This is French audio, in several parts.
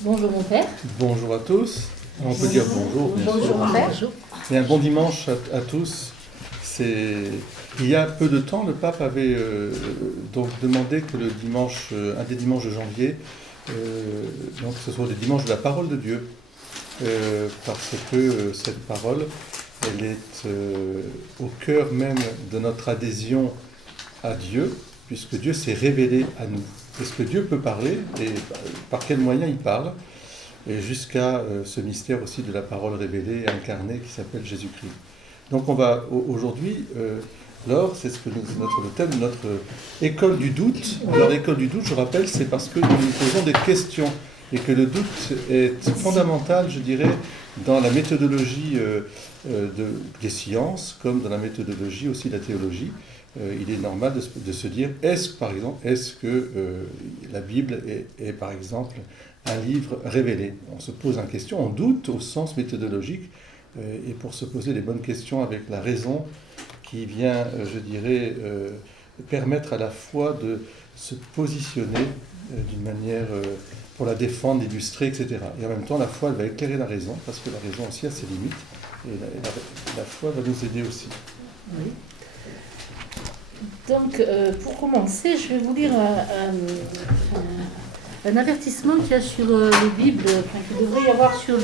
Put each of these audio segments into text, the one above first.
Bonjour mon père. Bonjour à tous. On peut dire bonjour, bien Bonjour sûr. mon père. Et un bon dimanche à tous. Il y a peu de temps, le pape avait donc demandé que le dimanche, un des dimanches de janvier, donc ce soit le dimanche de la parole de Dieu, parce que cette parole, elle est au cœur même de notre adhésion à Dieu, puisque Dieu s'est révélé à nous. Est-ce que Dieu peut parler et par quels moyens il parle, et jusqu'à ce mystère aussi de la parole révélée, incarnée, qui s'appelle Jésus-Christ. Donc on va aujourd'hui, Laure, c'est le thème de notre école du doute. Alors l'école du doute, je rappelle, c'est parce que nous nous posons des questions et que le doute est fondamental, je dirais, dans la méthodologie des sciences, comme dans la méthodologie aussi de la théologie. Il est normal de se dire, par exemple, est-ce que la Bible est, par exemple, un livre révélé? On se pose une question, on doute au sens méthodologique, et pour se poser les bonnes questions avec la raison qui vient, je dirais, permettre à la foi de se positionner d'une manière pour la défendre, l'illustrer, etc. Et en même temps, la foi, elle va éclairer la raison, parce que la raison aussi a ses limites, et la foi va nous aider aussi. Oui. Donc, pour commencer, je vais vous lire un avertissement qu'il y a sur les Bibles, qu'il devrait y avoir sur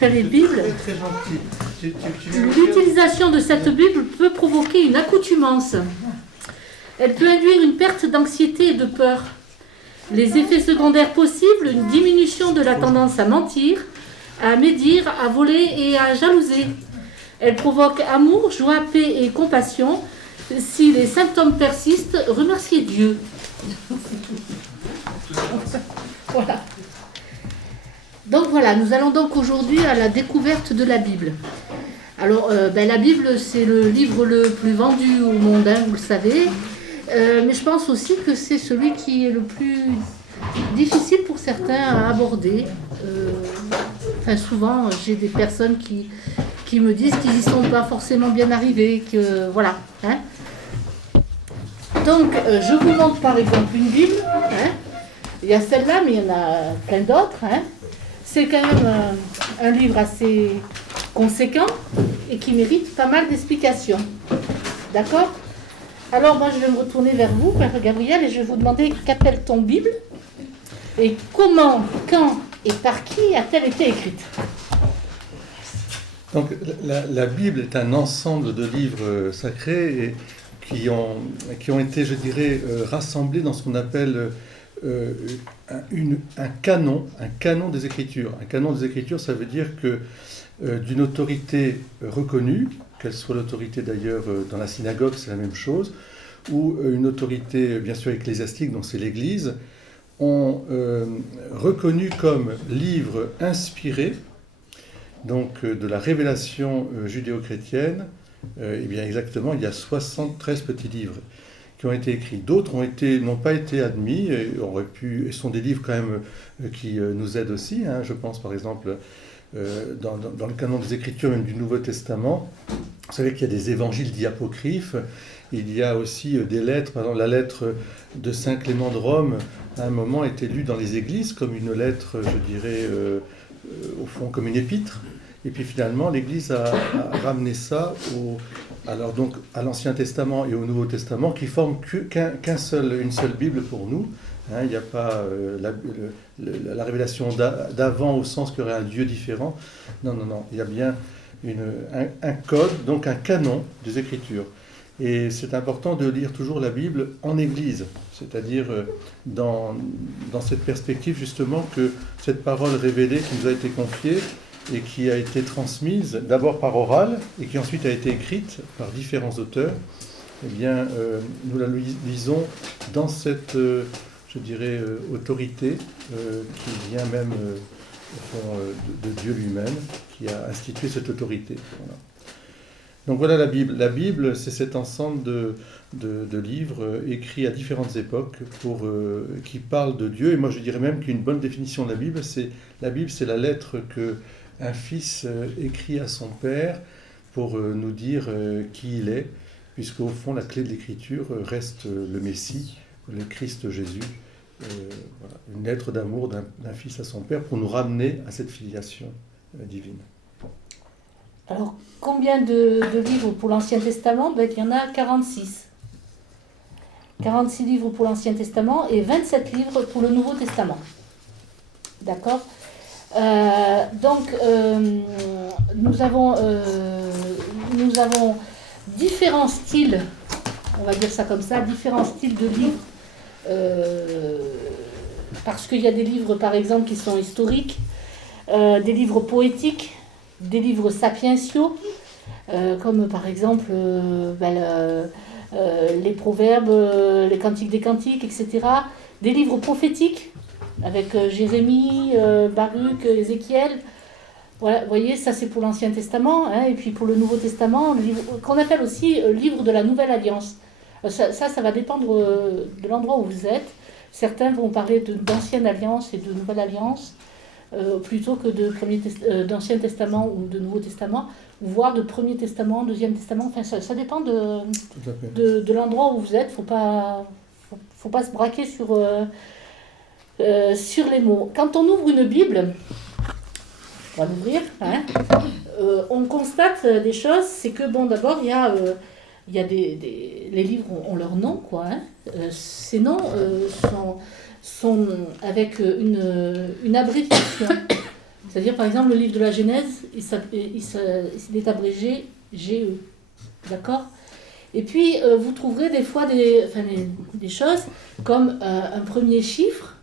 les Bibles. Très gentil. L'utilisation de cette Bible peut provoquer une accoutumance. Elle peut induire une perte d'anxiété et de peur. Les effets secondaires possibles, une diminution de la tendance à mentir, à médire, à voler et à jalouser. Elle provoque amour, joie, paix et compassion. Si les symptômes persistent, remerciez Dieu. Voilà. Donc voilà, nous allons donc aujourd'hui à la découverte de la Bible. Alors, la Bible, c'est le livre le plus vendu au monde, hein, vous le savez. Mais je pense aussi que c'est celui qui est le plus difficile pour certains à aborder. Souvent, j'ai des personnes qui me disent qu'ils n'y sont pas forcément bien arrivés, que voilà. Hein. Donc, je vous montre par exemple une Bible. Hein. Il y a celle-là, mais il y en a plein d'autres. Hein. C'est quand même un livre assez conséquent et qui mérite pas mal d'explications. D'accord ? Alors, moi, je vais me retourner vers vous, Père Gabriel, et je vais vous demander qu'appelle-t-on Bible ? Et comment, quand et par qui a-t-elle été écrite ? Donc la Bible est un ensemble de livres sacrés qui ont été, je dirais, rassemblés dans ce qu'on appelle un canon des Écritures. Un canon des Écritures, ça veut dire que d'une autorité reconnue, qu'elle soit l'autorité d'ailleurs dans la synagogue, c'est la même chose, ou une autorité bien sûr ecclésiastique, donc c'est l'Église, ont reconnu comme livre inspiré, donc de la révélation judéo-chrétienne, et bien exactement, il y a 73 petits livres qui ont été écrits. D'autres n'ont pas été admis et sont des livres quand même qui nous aident aussi. Hein. Je pense par exemple dans le canon des Écritures, même du Nouveau Testament, vous savez qu'il y a des évangiles dits apocryphes. Il y a aussi des lettres, par exemple la lettre de Saint Clément de Rome, à un moment était lue dans les églises comme une lettre, je dirais, au fond comme une épître. Et puis finalement, l'Église a ramené ça à l'Ancien Testament et au Nouveau Testament, qui forment une seule Bible pour nous. Hein, il n'y a pas la révélation d'avant au sens qu'il y aurait un Dieu différent. Non. Il y a bien un code, donc un canon des Écritures. Et c'est important de lire toujours la Bible en Église, c'est-à-dire dans cette perspective justement que cette parole révélée qui nous a été confiée et qui a été transmise d'abord par oral et qui ensuite a été écrite par différents auteurs, eh bien, nous la lisons dans cette, je dirais, autorité qui vient même au fond, de Dieu lui-même, qui a institué cette autorité. Voilà. Donc voilà la Bible. La Bible, c'est cet ensemble de livres écrits à différentes époques qui parlent de Dieu. Et moi, je dirais même qu'une bonne définition de la Bible, c'est la lettre qu'un fils écrit à son père pour nous dire qui il est, puisqu'au fond, la clé de l'Écriture reste le Messie, le Christ Jésus, voilà, une lettre d'amour d'un fils à son père pour nous ramener à cette filiation divine. Alors, combien de livres pour l'Ancien Testament? Ben, il y en a 46. 46 livres pour l'Ancien Testament et 27 livres pour le Nouveau Testament. D'accord? Donc, nous avons différents styles, on va dire ça comme ça, différents styles de livres, parce qu'il y a des livres, par exemple, qui sont historiques, des livres poétiques, des livres sapientiaux, comme par exemple les proverbes, les cantiques des cantiques, etc. Des livres prophétiques, avec Jérémie, Baruch, Ézéchiel. Voilà, vous voyez, ça c'est pour l'Ancien Testament, hein, et puis pour le Nouveau Testament, qu'on appelle aussi livre de la Nouvelle Alliance. Ça va dépendre de l'endroit où vous êtes. Certains vont parler d'Ancienne Alliance et de Nouvelle Alliance, plutôt que d'Ancien Testament ou de Nouveau Testament, voire de Premier Testament, Deuxième Testament. Enfin, ça dépend de l'endroit où vous êtes. Faut pas se braquer sur les mots. Quand on ouvre une Bible, on va l'ouvrir, hein, on constate des choses. C'est que, bon, d'abord, il y a les livres ont leur nom, quoi. Hein. Ces noms sont avec une abréviation. C'est-à-dire, par exemple, le livre de la Genèse, il est abrégé GE. D'accord? Et puis, vous trouverez des fois des choses comme un premier chiffre,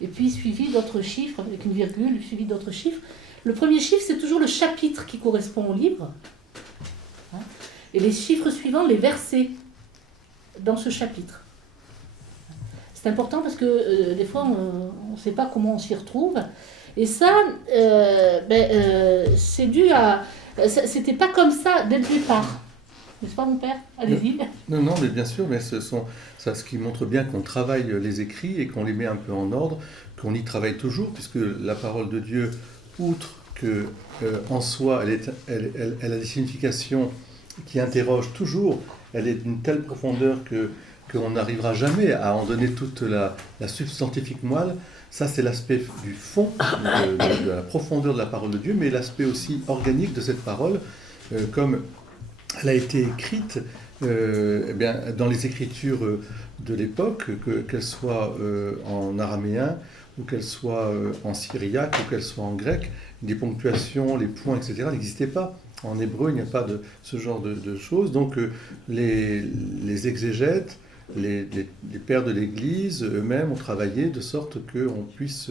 et puis suivi d'autres chiffres, avec une virgule, suivi d'autres chiffres. Le premier chiffre, c'est toujours le chapitre qui correspond au livre. Hein, et les chiffres suivants, les versets dans ce chapitre. C'est important parce que des fois, on ne sait pas comment on s'y retrouve. Et ça, c'est dû à... C'était pas comme ça dès le départ. N'est-ce pas, mon père? Allez-y. Non, mais bien sûr, mais ce qui montre bien qu'on travaille les écrits et qu'on les met un peu en ordre, qu'on y travaille toujours, puisque la parole de Dieu, outre que en soi, elle a des significations qui interrogent toujours, elle est d'une telle profondeur qu'on n'arrivera jamais à en donner toute la substantifique moelle. Ça, c'est l'aspect du fond, de la profondeur de la parole de Dieu, mais l'aspect aussi organique de cette parole, comme elle a été écrite dans les écritures de l'époque, qu'elles soient en araméen, ou qu'elles soient en syriaque, ou qu'elles soient en grec. Les ponctuations, les points, etc. n'existaient pas. En hébreu, il n'y a pas de ce genre de choses. Donc les exégètes, les pères de l'Église eux-mêmes ont travaillé de sorte qu'on puisse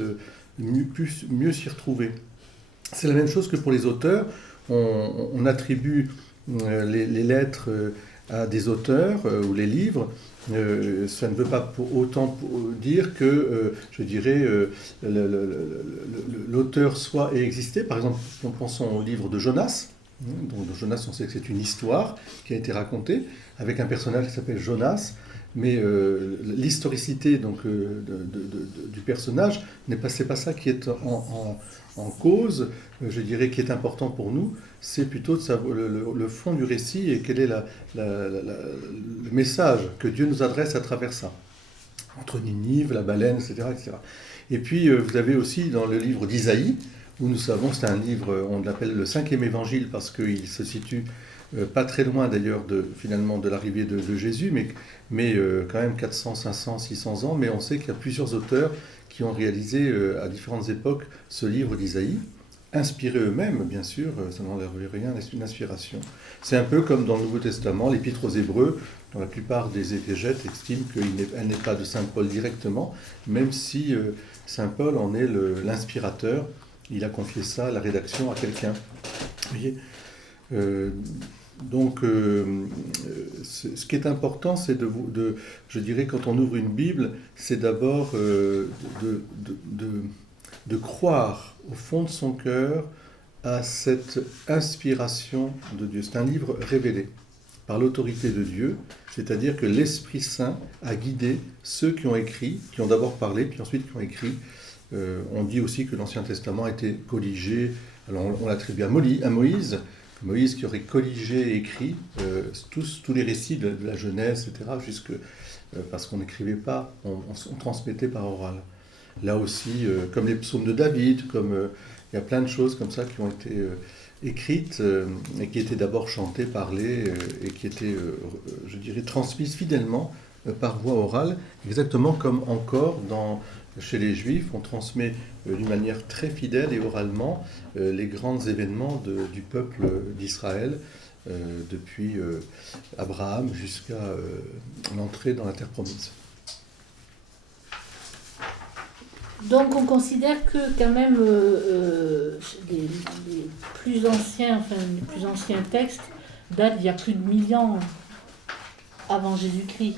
mieux s'y retrouver. C'est la même chose que pour les auteurs. On attribue les lettres à des auteurs ou les livres. Ça ne veut pas pour autant dire que, je dirais, l'auteur soit et existé. Par exemple, pensons au livre de Jonas. Donc, Jonas, on sait que c'est une histoire qui a été racontée avec un personnage qui s'appelle Jonas. Mais l'historicité du personnage, c'est pas ça qui est en cause, je dirais, qui est important pour nous. C'est plutôt de savoir le fond du récit et quel est le message que Dieu nous adresse à travers ça. Entre Ninive, la baleine, etc. etc. Et puis, vous avez aussi dans le livre d'Isaïe, où nous savons, c'est un livre, on l'appelle le 5e évangile, parce qu'il se situe pas très loin d'ailleurs finalement de l'arrivée de Jésus, mais quand même 400, 500, 600 ans. Mais on sait qu'il y a plusieurs auteurs qui ont réalisé à différentes époques ce livre d'Isaïe, inspirés eux-mêmes, bien sûr, ça n'enlève rien, une inspiration. C'est un peu comme dans le Nouveau Testament, l'Épître aux Hébreux, dont la plupart des exégètes estiment qu'elle n'est pas de Saint Paul directement, même si Saint Paul en est l'inspirateur. Il a confié ça, la rédaction, à quelqu'un. Vous voyez donc, ce qui est important, c'est je dirais, quand on ouvre une Bible, c'est d'abord de croire au fond de son cœur à cette inspiration de Dieu. C'est un livre révélé par l'autorité de Dieu, c'est-à-dire que l'Esprit Saint a guidé ceux qui ont écrit, qui ont d'abord parlé, puis ensuite qui ont écrit. On dit aussi que l'Ancien Testament a été colligé, alors on l'attribue à Moïse, Moïse qui aurait colligé et écrit tous les récits de la Genèse, etc., parce qu'on n'écrivait pas, on transmettait par oral. Là aussi, comme les psaumes de David, comme il y a plein de choses comme ça qui ont été écrites et qui étaient d'abord chantées, parlées et qui étaient, je dirais, transmises fidèlement par voie orale, exactement comme encore chez les Juifs, on transmet d'une manière très fidèle et oralement les grands événements du peuple d'Israël, depuis Abraham jusqu'à l'entrée dans la terre promise. Donc on considère que quand même les plus anciens textes datent d'il y a plus de 1000 ans avant Jésus-Christ.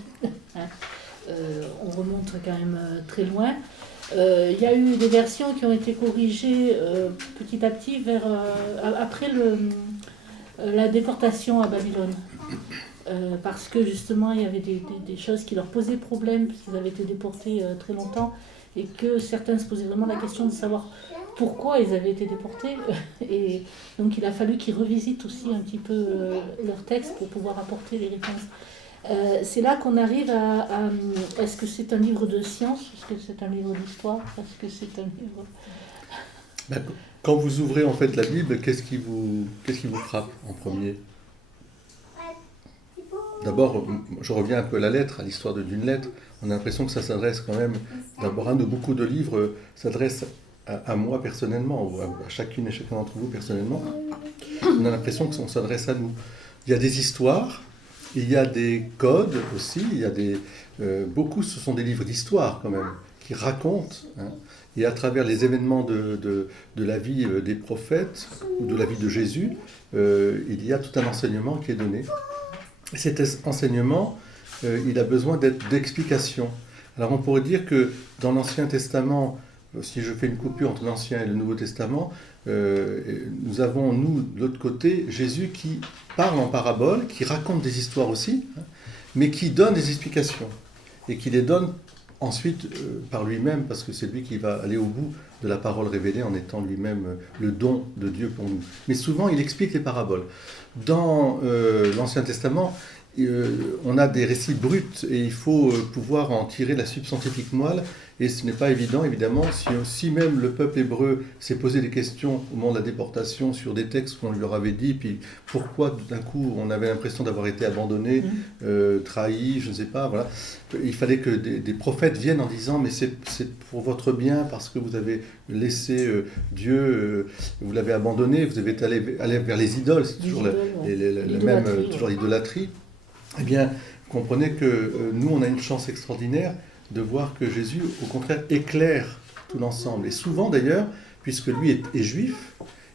On remonte quand même très loin. Il y a eu des versions qui ont été corrigées petit à petit après la déportation à Babylone. Parce que justement il y avait des choses qui leur posaient problème, puisqu'ils avaient été déportés très longtemps, et que certains se posaient vraiment la question de savoir pourquoi ils avaient été déportés. Et donc il a fallu qu'ils revisitent aussi un petit peu leurs textes pour pouvoir apporter les réponses. C'est là qu'on arrive à est-ce que c'est un livre de science? Est-ce que c'est un livre d'histoire? Est-ce que c'est un livre... Quand vous ouvrez en fait la Bible, qu'est-ce qui vous frappe en premier? D'abord, je reviens un peu à la lettre, à l'histoire d'une lettre. On a l'impression que ça s'adresse quand même, d'abord, beaucoup de livres s'adressent à moi personnellement, ou à chacune et chacun d'entre vous personnellement. On a l'impression qu'on s'adresse à nous. Il y a des histoires, il y a des codes aussi, il y a beaucoup, ce sont des livres d'histoire quand même, qui racontent, hein, et à travers les événements de la vie des prophètes, ou de la vie de Jésus, il y a tout un enseignement qui est donné. Et cet enseignement, il a besoin d'explications. Alors on pourrait dire que dans l'Ancien Testament, si je fais une coupure entre l'Ancien et le Nouveau Testament, nous avons, nous, de l'autre côté, Jésus qui parle en parabole, qui raconte des histoires aussi, hein, mais qui donne des explications, et qui les donne ensuite par lui-même, parce que c'est lui qui va aller au bout de la parole révélée en étant lui-même le don de Dieu pour nous. Mais souvent, il explique les paraboles. Dans l'Ancien Testament, on a des récits bruts et il faut pouvoir en tirer la substantifique moelle, et ce n'est pas évident, évidemment, si même le peuple hébreu s'est posé des questions au moment de la déportation sur des textes qu'on leur avait dit, puis pourquoi d'un coup on avait l'impression d'avoir été abandonné, trahi, je ne sais pas, voilà. Il fallait que des prophètes viennent en disant mais c'est pour votre bien, parce que vous avez laissé Dieu, vous l'avez abandonné, vous avez allé vers les idoles, c'est toujours toujours l'idolâtrie. Eh bien, comprenez que nous, on a une chance extraordinaire de voir que Jésus, au contraire, éclaire tout l'ensemble. Et souvent, d'ailleurs, puisque lui est juif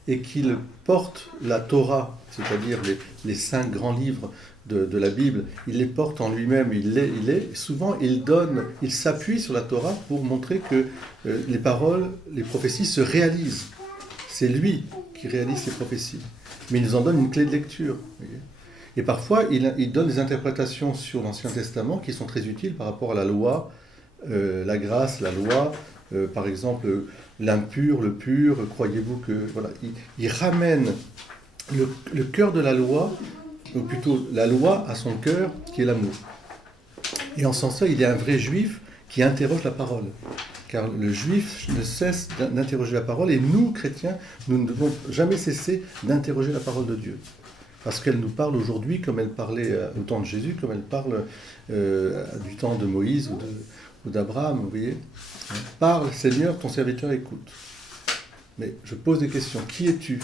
et qu'il porte la Torah, c'est-à-dire les 5 grands livres de la Bible, il les porte en lui-même, souvent, il s'appuie sur la Torah pour montrer que les paroles, les prophéties se réalisent. C'est lui qui réalise ces prophéties. Mais il nous en donne une clé de lecture, vous voyez. Et parfois, il donne des interprétations sur l'Ancien Testament qui sont très utiles par rapport à la loi, la grâce, la loi, par exemple, l'impur, le pur, croyez-vous que... Voilà, il ramène le cœur de la loi, ou plutôt la loi à son cœur, qui est l'amour. Et en ce sens-là, il est un vrai juif qui interroge la parole. Car le juif ne cesse d'interroger la parole, et nous, chrétiens, nous ne devons jamais cesser d'interroger la parole de Dieu. Parce qu'elle nous parle aujourd'hui comme elle parlait au temps de Jésus, comme elle parle du temps de Moïse ou d'Abraham, vous voyez. Parle, Seigneur, ton serviteur écoute. Mais je pose des questions. Qui es-tu?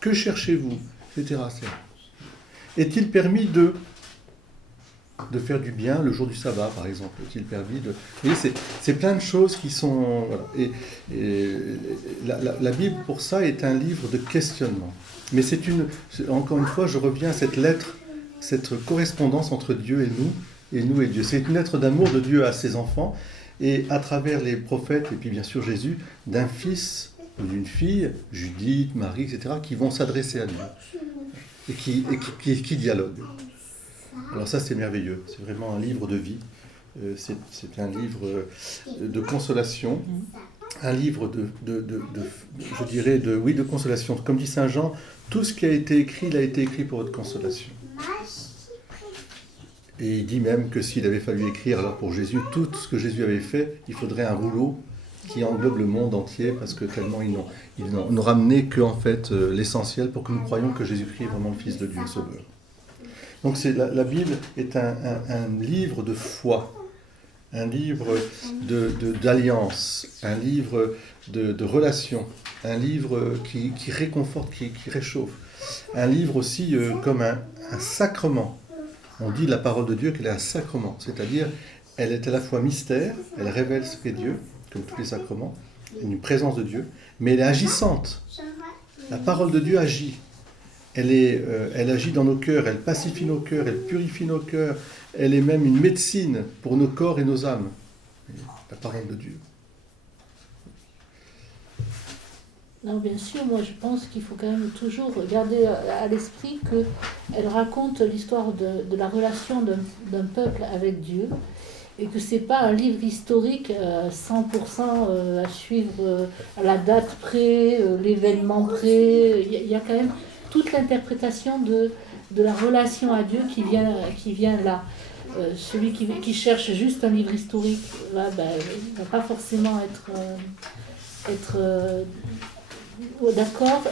Que cherchez-vous? Etc. Est-il permis de faire du bien le jour du sabbat, par exemple? Est-il permis de... Vous voyez, c'est plein de choses qui sont... Voilà. Et la Bible, pour ça, est un livre de questionnement. Mais encore une fois, je reviens à cette lettre, cette correspondance entre Dieu et nous et Dieu. C'est une lettre d'amour de Dieu à ses enfants, et à travers les prophètes, et puis bien sûr Jésus, d'un fils ou d'une fille, Judith, Marie, etc., qui vont s'adresser à Dieu, et qui dialoguent. Alors ça, c'est merveilleux, c'est vraiment un livre de vie, c'est un livre de consolation, un livre je dirais, de consolation. Comme dit Saint Jean, tout ce qui a été écrit, il a été écrit pour votre consolation. Et il dit même que s'il avait fallu écrire alors pour Jésus tout ce que Jésus avait fait, il faudrait un rouleau qui englobe le monde entier, parce que tellement ils n'ont ramené que en fait, l'essentiel pour que nous croyions que Jésus-Christ est vraiment le Fils de Dieu Sauveur. Donc la Bible est un livre de foi, un livre d'alliance, un livre de relation, un livre qui réconforte, qui réchauffe, un livre aussi comme un sacrement. On dit de la parole de Dieu qu'elle est un sacrement, c'est-à-dire elle est à la fois mystère, elle révèle ce qu'est Dieu, comme tous les sacrements, une présence de Dieu, mais elle est agissante. La parole de Dieu agit. Elle agit dans nos cœurs, elle pacifie nos cœurs, elle purifie nos cœurs, elle est même une médecine pour nos corps et nos âmes. La parole de Dieu. Non, bien sûr, moi je pense qu'il faut quand même toujours garder à l'esprit qu'elle raconte l'histoire de la relation d'un peuple avec Dieu, et que c'est pas un livre historique 100% à suivre à la date près, l'événement près. Il y a quand même toute l'interprétation de la relation à Dieu qui vient là. Celui qui cherche juste un livre historique, là, il ne va pas forcément être d'accord.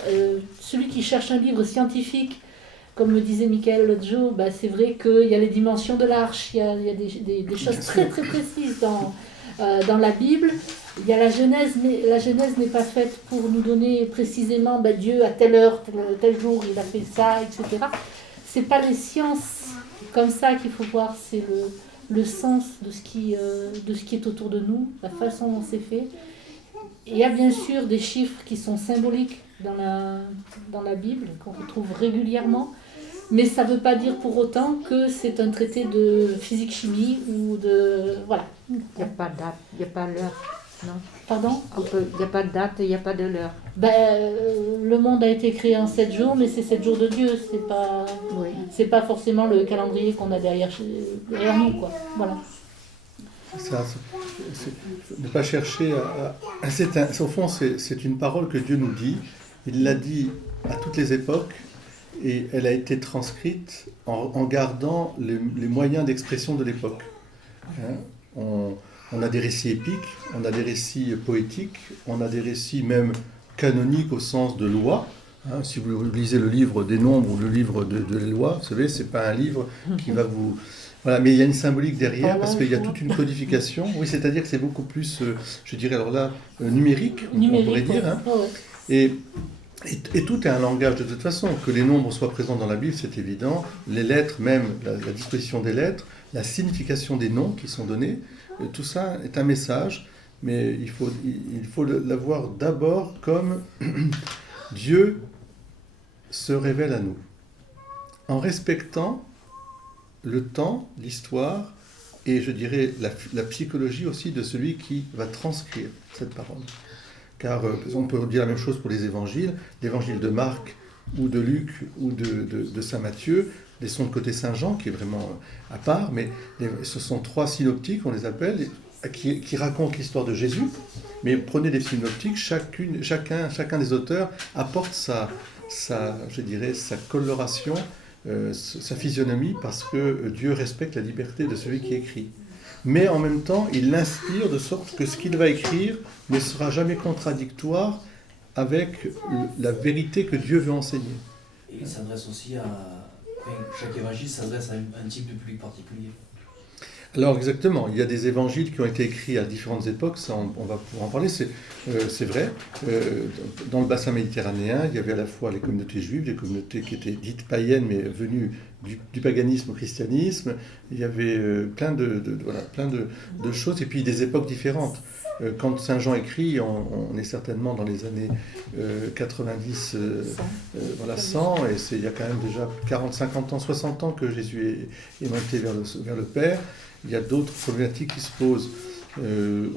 Celui qui cherche un livre scientifique, comme me disait Michael l'autre jour, c'est vrai qu'il y a les dimensions de l'arche, il y a des choses très très précises dans la Bible. Il y a la Genèse, mais la Genèse n'est pas faite pour nous donner précisément Dieu à telle heure, tel jour, il a fait ça, etc. C'est pas les sciences comme ça qu'il faut voir, c'est le sens de ce qui est autour de nous, la façon dont c'est fait. Il y a bien sûr des chiffres qui sont symboliques dans la Bible, qu'on retrouve régulièrement, mais ça ne veut pas dire pour autant que c'est un traité de physique-chimie ou de... Voilà. Il n'y a pas de date, il n'y a pas l'heure, non? Pardon? Il n'y a pas de date et il n'y a pas de l'heure. Le monde a été créé en 7 jours, mais c'est 7 jours de Dieu, c'est pas forcément le calendrier qu'on a derrière nous, quoi. Voilà. Ne pas chercher au fond, c'est une parole que Dieu nous dit. Il l'a dit à toutes les époques et elle a été transcrite en gardant les moyens d'expression de l'époque. On a des récits épiques, on a des récits poétiques, on a des récits même canoniques au sens de loi. Si vous lisez le livre des Nombres ou le livre de la loi, vous savez, c'est pas un livre qui va vous... Voilà, mais il y a une symbolique derrière parce qu'il y a toute une codification. Oui, c'est-à-dire que c'est beaucoup plus, je dirais alors là, numérique, on pourrait dire. Hein. Et tout est un langage de toute façon. Que les nombres soient présents dans la Bible, c'est évident. Les lettres, même la disposition des lettres, la signification des noms qui sont donnés, tout ça est un message. Mais il faut l'avoir d'abord comme Dieu se révèle à nous, en respectant le temps, l'histoire et je dirais la psychologie aussi de celui qui va transcrire cette parole. Car on peut dire la même chose pour les évangiles, l'évangile de Marc ou de Luc ou de Saint Matthieu, des sont de côté Saint Jean qui est vraiment à part, mais ce sont 3 synoptiques, on les appelle, qui racontent l'histoire de Jésus. Mais prenez des synoptiques, chacun des auteurs apporte sa coloration, sa physionomie, parce que Dieu respecte la liberté de celui qui écrit. Mais en même temps, il l'inspire de sorte que ce qu'il va écrire ne sera jamais contradictoire avec la vérité que Dieu veut enseigner. Et il s'adresse aussi chaque évangile s'adresse à un type de public particulier. Alors exactement, il y a des évangiles qui ont été écrits à différentes époques, ça on va pouvoir en parler, c'est vrai. Dans le bassin méditerranéen, il y avait à la fois les communautés juives, les communautés qui étaient dites païennes mais venues du paganisme au christianisme, il y avait plein de choses et puis des époques différentes. Quand Saint Jean écrit, on est certainement dans les années 90, 100, et il y a quand même déjà 40, 50 ans, 60 ans que Jésus est monté vers le Père. Il y a d'autres problématiques qui se posent.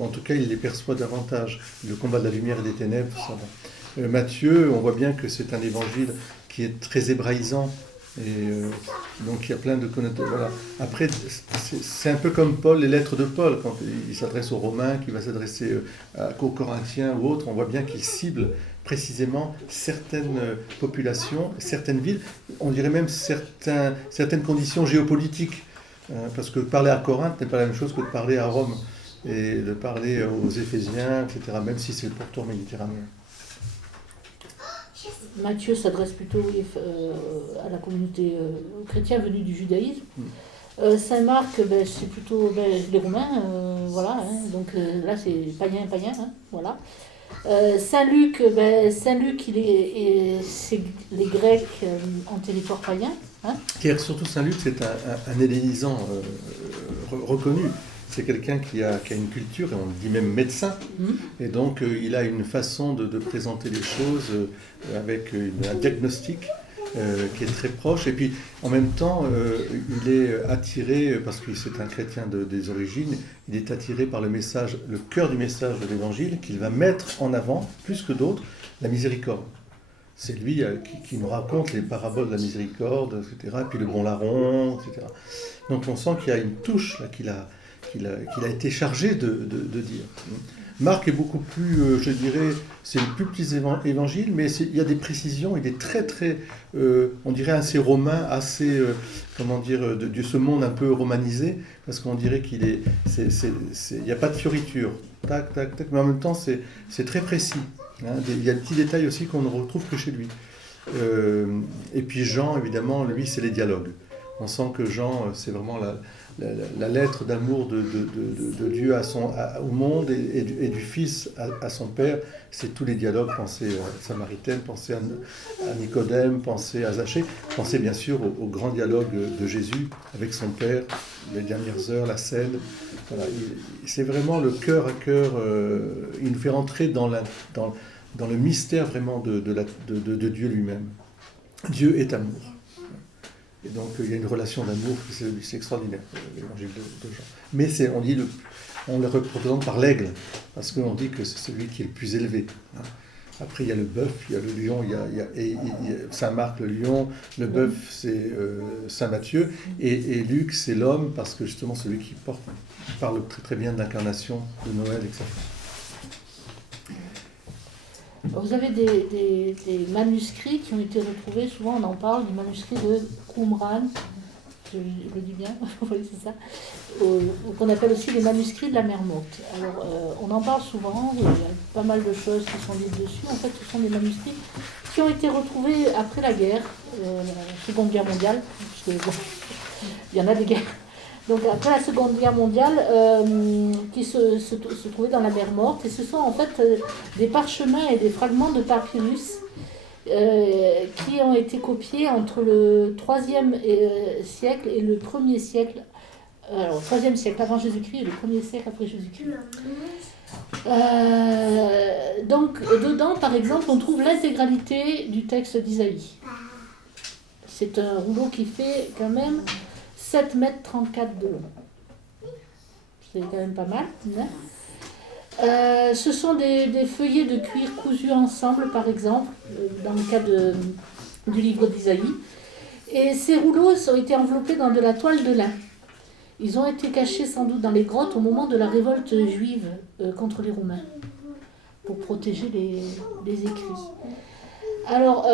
En tout cas, il les perçoit davantage. Le combat de la lumière et des ténèbres, ça va. Matthieu, on voit bien que c'est un évangile qui est très hébraïsant. Et donc il y a plein de connotations. Voilà. Après, c'est un peu comme Paul, les lettres de Paul, quand il s'adresse aux Romains, qui va s'adresser aux Corinthiens ou autres, on voit bien qu'il cible précisément certaines populations, certaines villes, on dirait même certaines conditions géopolitiques. Parce que parler à Corinthe n'est pas la même chose que de parler à Rome et de parler aux Éphésiens, etc., même si c'est le pourtour méditerranéen. Matthieu s'adresse plutôt à la communauté chrétienne venue du judaïsme. Saint Marc, c'est plutôt les Romains, voilà. Donc là, c'est païen, hein, voilà. Saint Luc, c'est les Grecs en territoire païen. Hein. Surtout Saint Luc, c'est un hellénisant reconnu. C'est quelqu'un qui a une culture, et on dit même médecin, et donc il a une façon de présenter les choses avec un diagnostic qui est très proche, et puis en même temps il est attiré, parce que c'est un chrétien des origines, il est attiré par le message, le cœur du message de l'Évangile, qu'il va mettre en avant, plus que d'autres, la miséricorde. C'est lui qui nous raconte les paraboles de la miséricorde, etc., et puis le bon larron, etc. Donc on sent qu'il y a une touche là, qu'il a été chargé de dire. Marc est beaucoup plus, je dirais, c'est le plus petit évangile, mais il y a des précisions, il est très, très, on dirait assez romain, assez, comment dire, de ce monde un peu romanisé, parce qu'on dirait qu'il est, il n'y a pas de fioriture, tac, tac, tac, mais en même temps, c'est très précis. Hein, il y a des petits détails aussi qu'on ne retrouve que chez lui. Et puis Jean, évidemment, lui, c'est les dialogues. On sent que Jean, c'est vraiment la lettre d'amour de Dieu au monde et du Fils à son Père. C'est tous les dialogues. Pensez à Samaritaine, pensez à Nicodème, pensez à Zachée, pensez bien sûr au grand dialogue de Jésus avec son Père, les dernières heures, la scène. Voilà, c'est vraiment le cœur à cœur. Il nous fait rentrer dans le mystère vraiment de Dieu lui-même. Dieu est amour. Et donc il y a une relation d'amour, c'est extraordinaire, l'évangile de Jean. Mais on le représente par l'aigle, parce qu'on dit que c'est celui qui est le plus élevé. Hein. Après il y a le bœuf, il y a le lion, il y a Saint Marc le lion, le bœuf c'est Saint Matthieu, et Luc c'est l'homme, parce que justement celui qui parle très très bien de l'incarnation de Noël, etc. Vous avez des manuscrits qui ont été retrouvés, souvent on en parle, du manuscrit de Qumran, je le dis bien, oui c'est ça, qu'on appelle aussi les manuscrits de la mer morte. Alors on en parle souvent, il y a pas mal de choses qui sont dites dessus. En fait ce sont des manuscrits qui ont été retrouvés après la guerre, la Seconde Guerre mondiale, parce que bon, il y en a des guerres. Donc après la Seconde Guerre mondiale, qui se trouvaient dans la mer morte, et ce sont en fait des parchemins et des fragments de papyrus qui ont été copiés entre le 3e siècle et le 1er siècle, alors 3e siècle avant Jésus-Christ et le 1er siècle après Jésus-Christ. Donc dedans, par exemple, on trouve l'intégralité du texte d'Isaïe. C'est un rouleau qui fait quand même 7 mètres 34 de long. C'est quand même pas mal. Hein. Ce sont des feuillets de cuir cousus ensemble, par exemple, dans le cas du livre d'Isaïe. Et ces rouleaux ont été enveloppés dans de la toile de lin. Ils ont été cachés sans doute dans les grottes au moment de la révolte juive contre les Romains, pour protéger les écrits. Alors,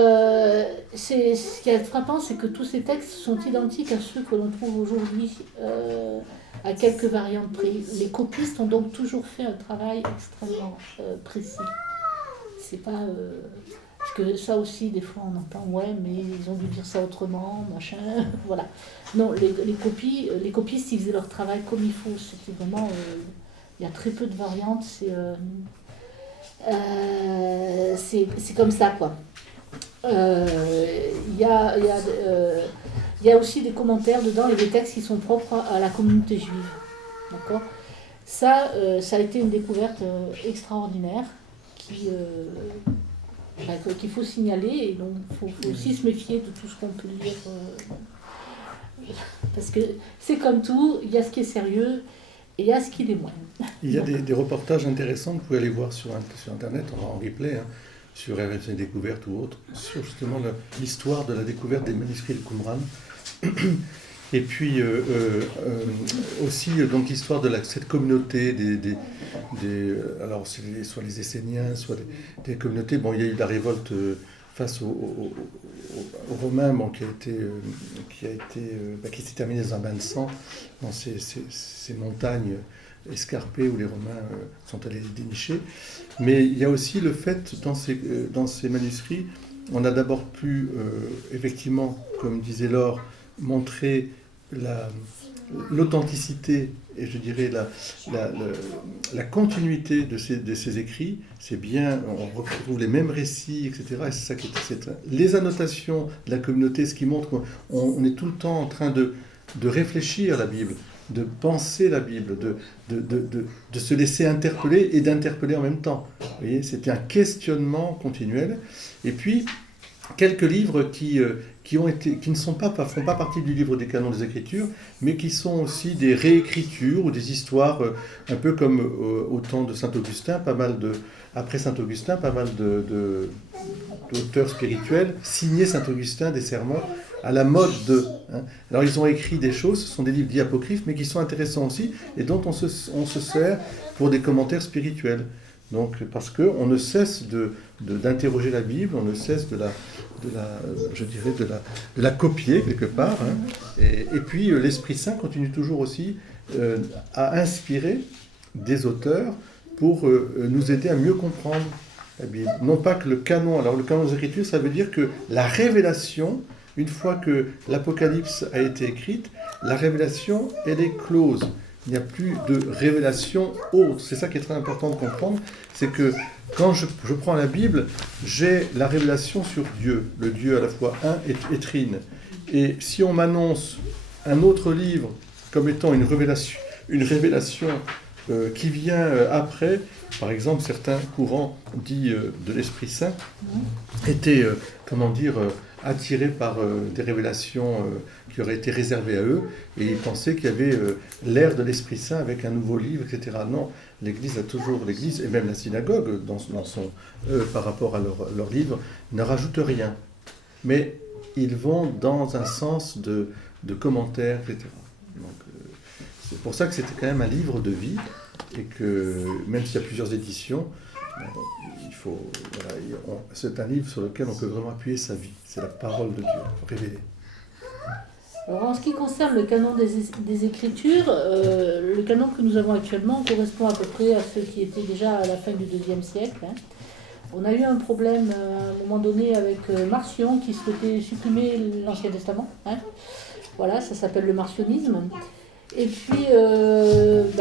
ce qui est frappant, c'est que tous ces textes sont identiques à ceux que l'on trouve aujourd'hui, à quelques variantes près. Les copistes ont donc toujours fait un travail extrêmement précis. C'est pas... parce que ça aussi, des fois, on entend, ouais, mais ils ont dû dire ça autrement, machin, voilà. Non, les copistes, ils faisaient leur travail comme il faut. C'était vraiment... il y a très peu de variantes, c'est comme ça, quoi. Il y a aussi des commentaires dedans et des textes qui sont propres à la communauté juive. D'accord ? Ça a été une découverte extraordinaire qu'il faut signaler, et donc il faut aussi se méfier de tout ce qu'on peut lire. Parce que c'est comme tout, il y a ce qui est sérieux et il y a ce qui l'est moins. Il y a des reportages intéressants, vous pouvez aller voir sur Internet, en replay, hein, sur RFC Découverte ou autre, sur justement l'histoire de la découverte des manuscrits de Qumran. Et puis aussi donc l'histoire de cette communauté alors c'est soit les Esséniens, soit des communautés. Bon, il y a eu la révolte face au Romain bon, qui s'est terminé dans un bain de sang dans ces montagnes escarpées où les Romains sont allés les dénicher. Mais il y a aussi le fait, dans ces manuscrits, on a d'abord pu, effectivement, comme disait Laure, montrer l'authenticité et je dirais la continuité de ces écrits. C'est bien, on retrouve les mêmes récits, etc. Et c'est ça qui est les annotations de la communauté, ce qui montre qu'on est tout le temps en train de réfléchir la Bible, de penser la Bible, de se laisser interpeller et d'interpeller en même temps. Vous voyez, c'était un questionnement continuel. Et puis, quelques livres qui ne font pas partie du livre des canons des Écritures, mais qui sont aussi des réécritures ou des histoires, un peu comme au temps de Saint-Augustin, après Saint-Augustin, pas mal d'auteurs spirituels signaient Saint-Augustin des sermons à la mode de. Alors ils ont écrit des choses, ce sont des livres dits apocryphes, mais qui sont intéressants aussi, et dont on se sert pour des commentaires spirituels. Donc, parce qu'on ne cesse d'interroger la Bible, on ne cesse de la copier quelque part. Et puis l'Esprit Saint continue toujours aussi à inspirer des auteurs pour nous aider à mieux comprendre la Bible. Non pas que le canon, alors le canon des Écritures, ça veut dire que la révélation, une fois que l'Apocalypse a été écrite, la révélation, elle est close. Il n'y a plus de révélation autre. C'est ça qui est très important de comprendre, c'est que quand je prends la Bible, j'ai la révélation sur Dieu, le Dieu à la fois un et trine. Et si on m'annonce un autre livre comme étant une révélation qui vient après, par exemple, certains courants dits de l'Esprit Saint étaient, attirés par des révélations qui auraient été réservées à eux, et ils pensaient qu'il y avait l'ère de l'Esprit Saint avec un nouveau livre, etc. Non, l'Église, et même la synagogue, par rapport à leur livre, ne rajoute rien. Mais ils vont dans un sens de commentaires, etc. Donc, c'est pour ça que c'était quand même un livre de vie, et que même s'il y a plusieurs éditions, c'est un livre sur lequel on peut vraiment appuyer sa vie. C'est la parole de Dieu révélée. Alors, en ce qui concerne le canon des Écritures, le canon que nous avons actuellement correspond à peu près à ce qui était déjà à la fin du IIe siècle. On a eu un problème à un moment donné avec Marcion qui souhaitait supprimer l'Ancien Testament. Voilà, ça s'appelle le marcionisme. Et puis, je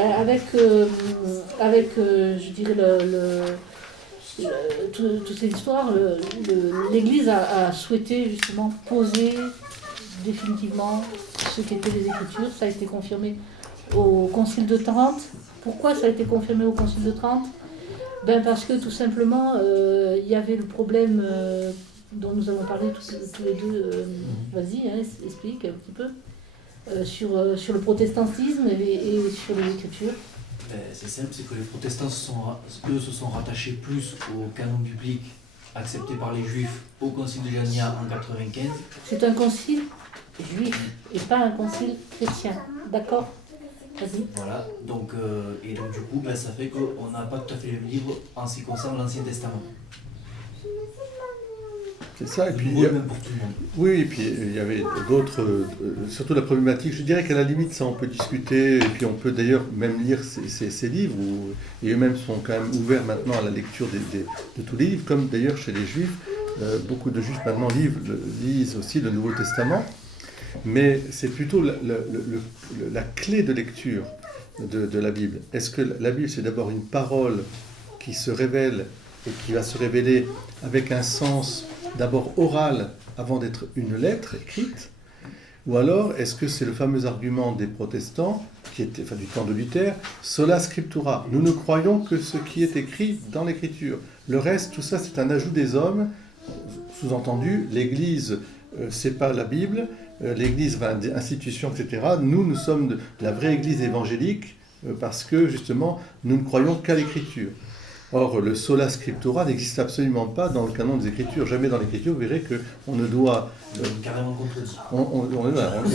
dirais, toute cette histoire, l'Église a souhaité justement poser définitivement ce qu'étaient les Écritures. Ça a été confirmé au Concile de Trente. Pourquoi ça a été confirmé au Concile de Trente ? Parce que tout simplement, il y avait le problème dont nous avons parlé tous les deux. Vas-y, explique un petit peu. Sur le protestantisme et sur les Écritures. C'est simple, c'est que les protestants se sont rattachés plus au canon biblique accepté par les Juifs au concile de Jalnia en 95. C'est un concile juif et pas un concile chrétien, d'accord ? Vas-y. Voilà, donc du coup, ça fait qu'on n'a pas tout à fait le même livre en ce qui concerne l'Ancien Testament. C'est ça, et puis même pour tout le monde. Oui, et puis il y avait d'autres, surtout la problématique, je dirais qu'à la limite ça on peut discuter, et puis on peut d'ailleurs même lire ces livres, et eux-mêmes sont quand même ouverts maintenant à la lecture de tous les livres, comme d'ailleurs chez les Juifs, beaucoup de Juifs maintenant lisent aussi le Nouveau Testament, mais c'est plutôt la clé de lecture de la Bible. Est-ce que la Bible c'est d'abord une parole qui se révèle et qui va se révéler avec un sens d'abord oral avant d'être une lettre écrite, ou alors est-ce que c'est le fameux argument des protestants du temps de Luther, sola scriptura, nous ne croyons que ce qui est écrit dans l'écriture, le reste, tout ça c'est un ajout des hommes, sous-entendu l'Église c'est pas la Bible, l'Église va institution, etc. Nous sommes de la vraie Église évangélique parce que justement nous ne croyons qu'à l'écriture. Or, le sola scriptura n'existe absolument pas dans le canon des Écritures. Jamais dans l'Écriture, vous verrez qu'on ne doit... carrément contredit.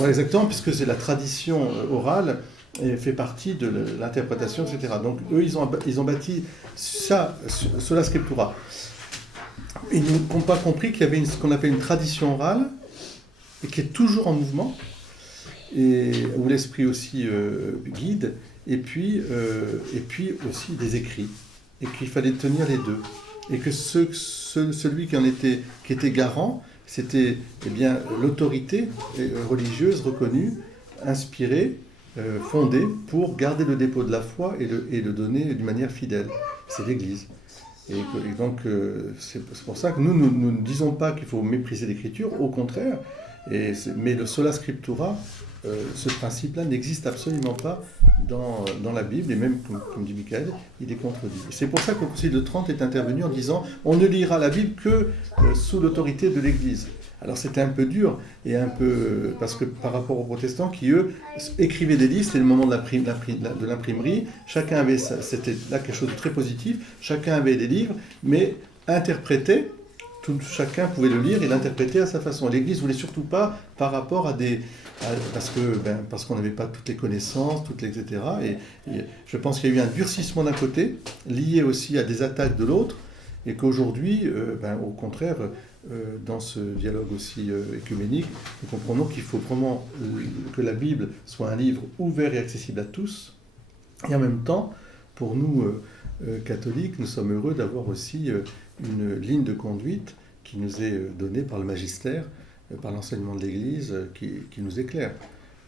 Exactement, puisque c'est la tradition orale et fait partie de l'interprétation, etc. Donc, eux, ils ont bâti ça, sola scriptura. Ils n'ont pas compris qu'il y avait ce qu'on appelle une tradition orale, et qui est toujours en mouvement, et où l'esprit aussi guide, et puis aussi des écrits, et qu'il fallait tenir les deux. Et que celui qui était garant, c'était l'autorité religieuse reconnue, inspirée, fondée pour garder le dépôt de la foi et le donner d'une manière fidèle. C'est l'Église. Et donc, c'est pour ça que nous ne disons pas qu'il faut mépriser l'Écriture, au contraire. Mais le sola scriptura, ce principe-là n'existe absolument pas dans la Bible, et même, comme dit Michael, il est contredit. C'est pour ça que le Concile de Trente est intervenu en disant on ne lira la Bible que sous l'autorité de l'Église. Alors c'était un peu dur, et un peu parce que par rapport aux protestants qui, eux, écrivaient des livres, c'était le moment de l'imprimerie, chacun avait, c'était là quelque chose de très positif, chacun avait des livres, mais interprétait. Chacun pouvait le lire et l'interpréter à sa façon. L'Église ne voulait surtout pas par rapport à parce qu'on n'avait pas toutes les connaissances, etc. Et je pense qu'il y a eu un durcissement d'un côté, lié aussi à des attaques de l'autre, et qu'aujourd'hui, au contraire, dans ce dialogue aussi œcuménique, nous comprenons qu'il faut vraiment que la Bible soit un livre ouvert et accessible à tous, et en même temps, pour nous, catholiques, nous sommes heureux d'avoir aussi une ligne de conduite qui nous est donnée par le magistère, par l'enseignement de l'Église, qui nous éclaire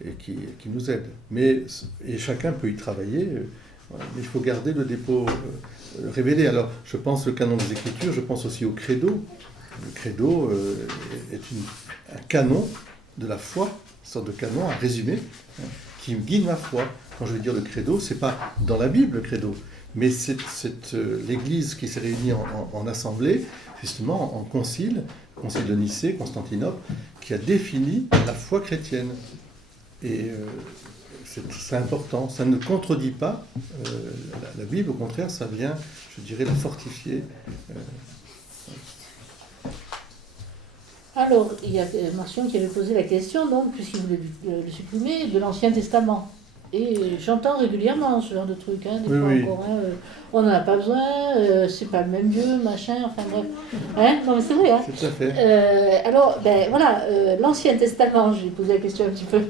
et qui nous aide. Et chacun peut y travailler, voilà, mais il faut garder le dépôt révélé. Alors, je pense au canon des Écritures, je pense aussi au credo. Le credo est un canon de la foi, une sorte de canon, un résumé, qui guide ma foi. Quand je vais dire le credo, c'est pas dans la Bible le credo, mais c'est l'Église qui s'est réunie en assemblée, justement en concile de Nicée, Constantinople, qui a défini la foi chrétienne. Et c'est important, ça ne contredit pas la Bible, au contraire, ça vient, je dirais, la fortifier. Alors, il y a Marcion qui avait posé la question, donc, puisqu'il voulait le supprimer, de l'Ancien Testament. Et j'entends régulièrement ce genre de truc, des fois Oui. encore, on n'en a pas besoin, c'est pas le même Dieu, machin, enfin bref. Non mais c'est vrai. Tout à fait. Alors, voilà, l'Ancien Testament, j'ai posé la question un petit peu,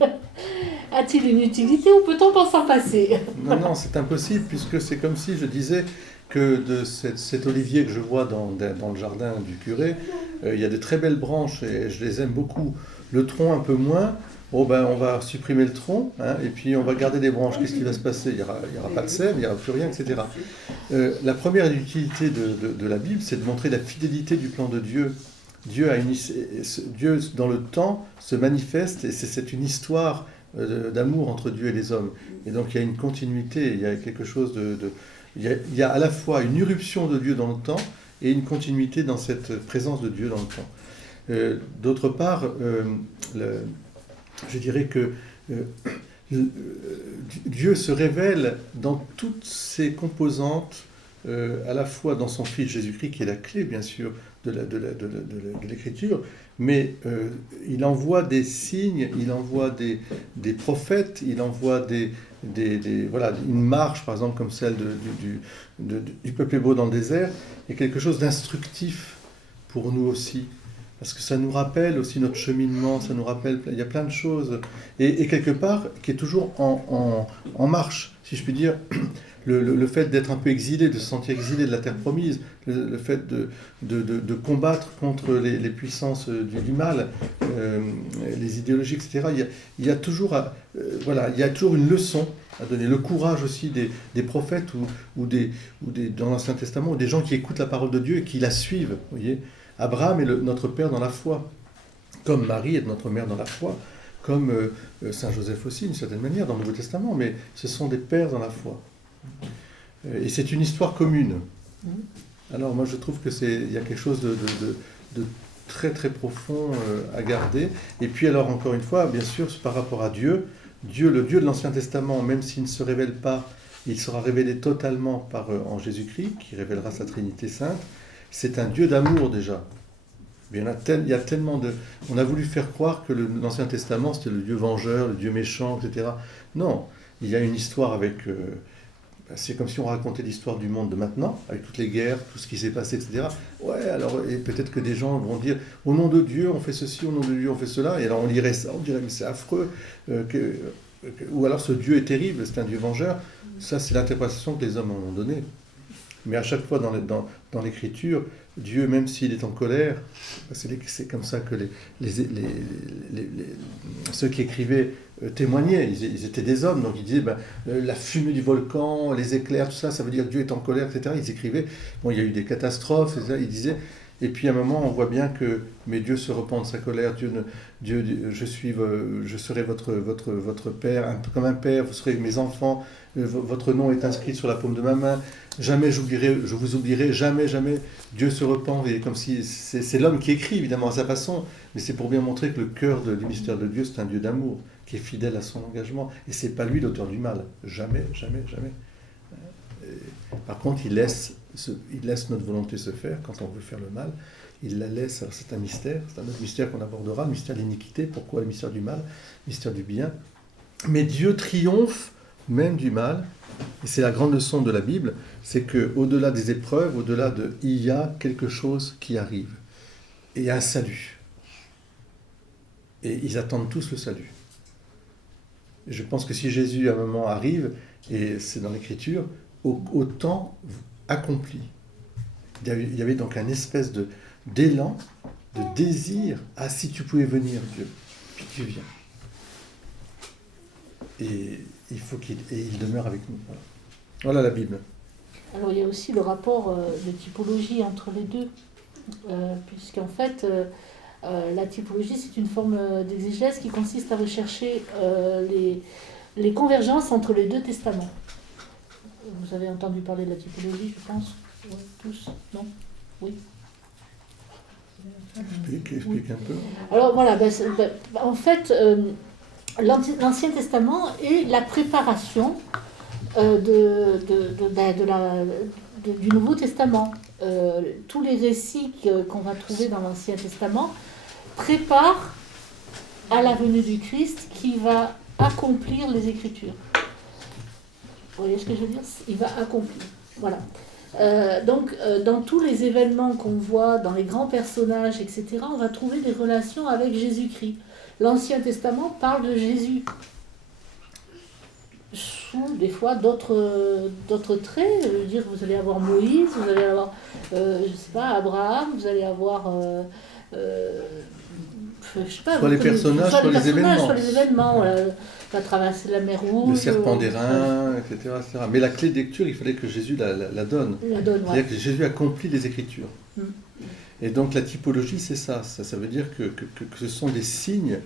a-t-il une utilité ou peut-on pas s'en passer? Non, c'est impossible, puisque c'est comme si je disais que de cet olivier que je vois dans le jardin du curé, il y a de très belles branches et je les aime beaucoup. Le tronc un peu moins. On va supprimer le tronc, et puis on va garder des branches. Qu'est-ce qui va se passer? Il n'y aura pas de sève, il n'y aura plus rien, etc. La première utilité de la Bible, c'est de montrer la fidélité du plan de Dieu. Dieu, dans le temps, se manifeste, et c'est une histoire d'amour entre Dieu et les hommes. Et donc il y a une continuité, il y a quelque chose il y a à la fois une irruption de Dieu dans le temps, et une continuité dans cette présence de Dieu dans le temps. D'autre part, je dirais que Dieu se révèle dans toutes ses composantes, à la fois dans son Fils Jésus-Christ, qui est la clé, bien sûr, de l'Écriture, mais il envoie des signes, il envoie des prophètes, il envoie une marche, par exemple, comme celle du peuple hébreu dans le désert, et quelque chose d'instructif pour nous aussi. Parce que ça nous rappelle aussi notre cheminement, ça nous rappelle, il y a plein de choses, et quelque part, qui est toujours en marche, si je puis dire, le fait d'être un peu exilé, de se sentir exilé de la terre promise, le fait de combattre contre les puissances du mal, les idéologies, etc. Il y a toujours une leçon à donner, le courage aussi des prophètes ou dans l'Ancien Testament, ou des gens qui écoutent la parole de Dieu et qui la suivent, vous voyez. Abraham est notre père dans la foi, comme Marie est notre mère dans la foi, comme Saint Joseph aussi, d'une certaine manière, dans le Nouveau Testament, mais ce sont des pères dans la foi. Et c'est une histoire commune. Alors moi je trouve il y a quelque chose de très très profond à garder. Et puis alors encore une fois, bien sûr, par rapport à Dieu, le Dieu de l'Ancien Testament, même s'il ne se révèle pas, il sera révélé totalement en Jésus-Christ, qui révélera sa Trinité Sainte. C'est un Dieu d'amour déjà. Mais il y a tellement de... On a voulu faire croire que l'Ancien Testament, c'était le Dieu vengeur, le Dieu méchant, etc. Non, il y a une histoire avec c'est comme si on racontait l'histoire du monde de maintenant, avec toutes les guerres, tout ce qui s'est passé, etc. Ouais, alors, et peut-être que des gens vont dire, au nom de Dieu, on fait ceci, au nom de Dieu, on fait cela, et alors on lirait ça, on dirait, mais c'est affreux, ou alors ce Dieu est terrible, c'est un Dieu vengeur. Ça, c'est l'interprétation que les hommes ont donnée. Mais à chaque fois dans l'Écriture, Dieu, même s'il est en colère, c'est comme ça que ceux qui écrivaient témoignaient, ils étaient des hommes, donc ils disaient la fumée du volcan, les éclairs, tout ça, ça veut dire Dieu est en colère, etc. Ils écrivaient, bon, il y a eu des catastrophes, etc. Ils disaient, et puis à un moment on voit bien que mais Dieu se repent de sa colère, je serai votre père, comme un père, vous serez mes enfants, votre nom est inscrit sur la paume de ma main, jamais je vous oublierai, jamais, jamais. Dieu se repent, et comme si c'est l'homme qui écrit évidemment à sa façon, mais c'est pour bien montrer que le cœur du mystère de Dieu, c'est un Dieu d'amour, qui est fidèle à son engagement, et c'est pas lui l'auteur du mal, jamais, jamais, jamais. Et, par contre, il laisse notre volonté se faire quand on veut faire le mal, il la laisse, alors c'est un mystère, c'est un autre mystère qu'on abordera, le mystère de l'iniquité, pourquoi le mystère du mal, le mystère du bien, mais Dieu triomphe même du mal. Et c'est la grande leçon de la Bible, c'est qu'au-delà des épreuves, il y a quelque chose qui arrive. Et il y a un salut. Et ils attendent tous le salut. Et je pense que si Jésus, à un moment, arrive, et c'est dans l'Écriture, au temps accompli. Il y avait donc un espèce d'élan, de désir. Ah, si tu pouvais venir, Dieu. Puis tu viens. Et il demeure avec nous. Voilà la Bible. Alors il y a aussi le rapport de typologie entre les deux, puisqu'en fait la typologie c'est une forme d'exégèse qui consiste à rechercher les convergences entre les deux testaments. Vous avez entendu parler de la typologie, je pense, ouais, tous, non? Oui. Explique un peu. Alors voilà, en fait, l'Ancien Testament est la préparation du Nouveau Testament. Tous les récits qu'on va trouver dans l'Ancien Testament préparent à la venue du Christ qui va accomplir les Écritures. Vous voyez ce que je veux dire? Il va accomplir. Voilà. Donc, dans tous les événements qu'on voit, dans les grands personnages, etc., on va trouver des relations avec Jésus-Christ. L'Ancien Testament parle de Jésus sous des fois d'autres traits. Je veux dire, vous allez avoir Moïse, vous allez avoir, je sais pas, Abraham, vous allez avoir, je sais pas, soit les personnages, soit les événements. Voilà. Va traverser la mer Rouge. Le serpent d'airain, etc., etc. Mais la clé de lecture, il fallait que Jésus la donne. C'est-à-dire que Jésus accomplit les Écritures. Et donc la typologie, c'est ça. Ça veut dire que ce sont des signes.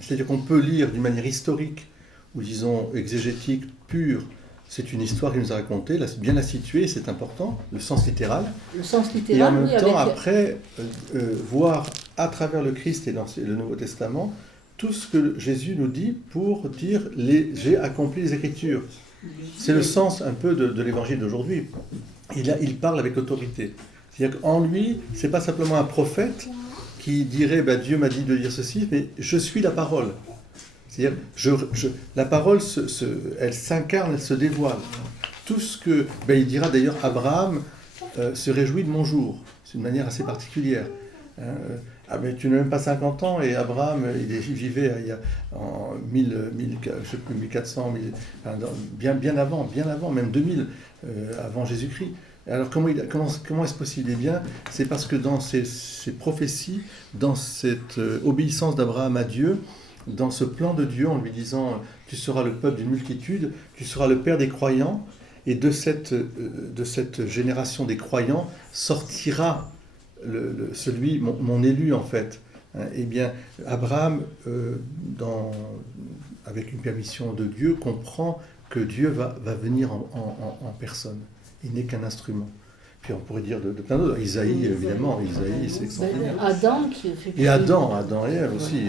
C'est-à-dire qu'on peut lire d'une manière historique, ou disons exégétique, pure. C'est une histoire qu'il nous a racontée, bien la situer, c'est important, le sens littéral. Le sens littéral, et en même temps, après, voir à travers le Christ et dans le Nouveau Testament, tout ce que Jésus nous dit pour dire « j'ai accompli les Écritures ». C'est le sens un peu de l'évangile d'aujourd'hui. Il parle avec autorité. C'est-à-dire qu'en lui, ce n'est pas simplement un prophète qui dirait Dieu m'a dit de dire ceci, mais je suis la parole. C'est-à-dire la parole, elle s'incarne, elle se dévoile. Tout ce que... il dira d'ailleurs Abraham se réjouit de mon jour. C'est une manière assez particulière. Mais tu n'as même pas 50 ans, et Abraham, il vivait en 1400, bien avant, même 2000, avant Jésus-Christ. Alors comment est-ce possible? Eh bien, c'est parce que dans ces prophéties, dans cette obéissance d'Abraham à Dieu, dans ce plan de Dieu, en lui disant « Tu seras le peuple d'une multitude, tu seras le père des croyants, et de cette génération des croyants sortira mon élu, en fait. » Eh bien, Abraham, avec une permission de Dieu, comprend que Dieu va venir en personne. Il n'est qu'un instrument. Puis on pourrait dire de plein d'autres. Isaïe, évidemment, c'est extraordinaire. Adam qui fait... Et Adam et Ève aussi.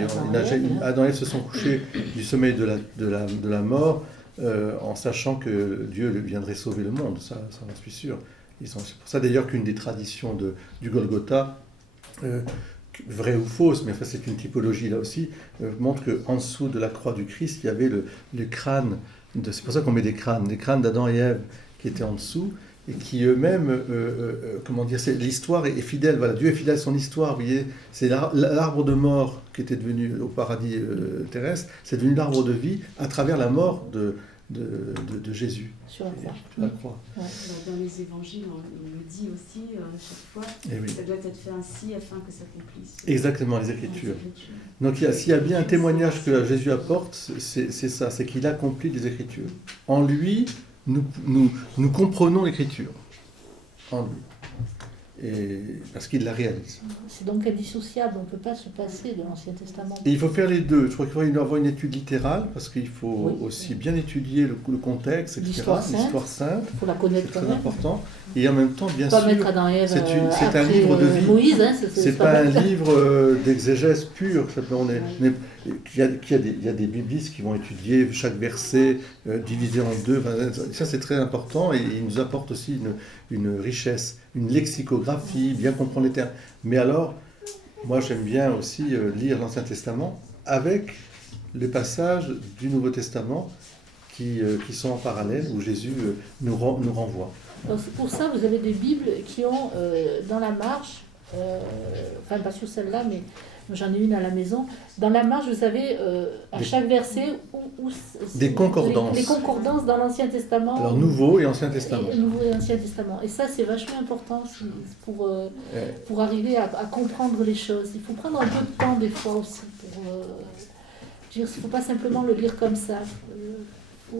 Adam et Ève se sont couchés du sommeil de la mort en sachant que Dieu viendrait sauver le monde. Ça j'en suis sûr. C'est pour ça d'ailleurs qu'une des traditions du Golgotha, vraie ou fausse, mais enfin c'est une typologie là aussi, montre qu'en dessous de la croix du Christ, il y avait le crâne C'est pour ça qu'on met des crânes d'Adam et Ève qui étaient en dessous, et qui eux-mêmes, comment dire, l'histoire est fidèle, voilà, Dieu est fidèle à son histoire, vous voyez, c'est l'arbre de mort qui était devenu au paradis terrestre, c'est devenu l'arbre de vie à travers la mort de Jésus. Sur la croix. Sur la croix. Ouais. Dans les évangiles, on le dit aussi chaque fois, Et oui. ça doit être fait ainsi afin que ça s'accomplisse. Exactement, les Écritures. Donc s'il y a bien un témoignage que Jésus apporte, c'est ça, c'est qu'il accomplit les Écritures. En lui, nous comprenons l'Écriture. En lui. Et parce qu'il la réalise. C'est donc indissociable, on ne peut pas se passer de l'Ancien Testament. Et il faut faire les deux. Je crois qu'il faut avoir une étude littérale, parce qu'il faut aussi bien étudier le contexte, etc. L'histoire sainte. Il faut la connaître C'est quand très même. important. Et en même temps, bien Pas sûr, mettre Adam et Ève c'est un livre de vie. Moïse, hein, c'est pas un livre d'exégèse pure. Il y a des biblistes qui vont étudier chaque verset divisé en deux. Ça, c'est très important, et il nous apporte aussi une richesse, une lexicographie, bien comprendre les termes. Mais alors, moi, j'aime bien aussi lire l'Ancien Testament avec les passages du Nouveau Testament qui sont en parallèle, où Jésus nous renvoie. Donc, pour ça, vous avez des Bibles qui ont dans la marge, enfin pas sur celle-là, mais j'en ai une à la maison. Dans la marge, vous avez à chaque verset des concordances. Les concordances dans l'Ancien Testament. Alors Nouveau et Ancien Testament. Nouveau et Ancien Testament. Et ça, c'est vachement important pour arriver à comprendre les choses. Il faut prendre un peu de temps des fois aussi pour dire, il ne faut pas simplement le lire comme ça.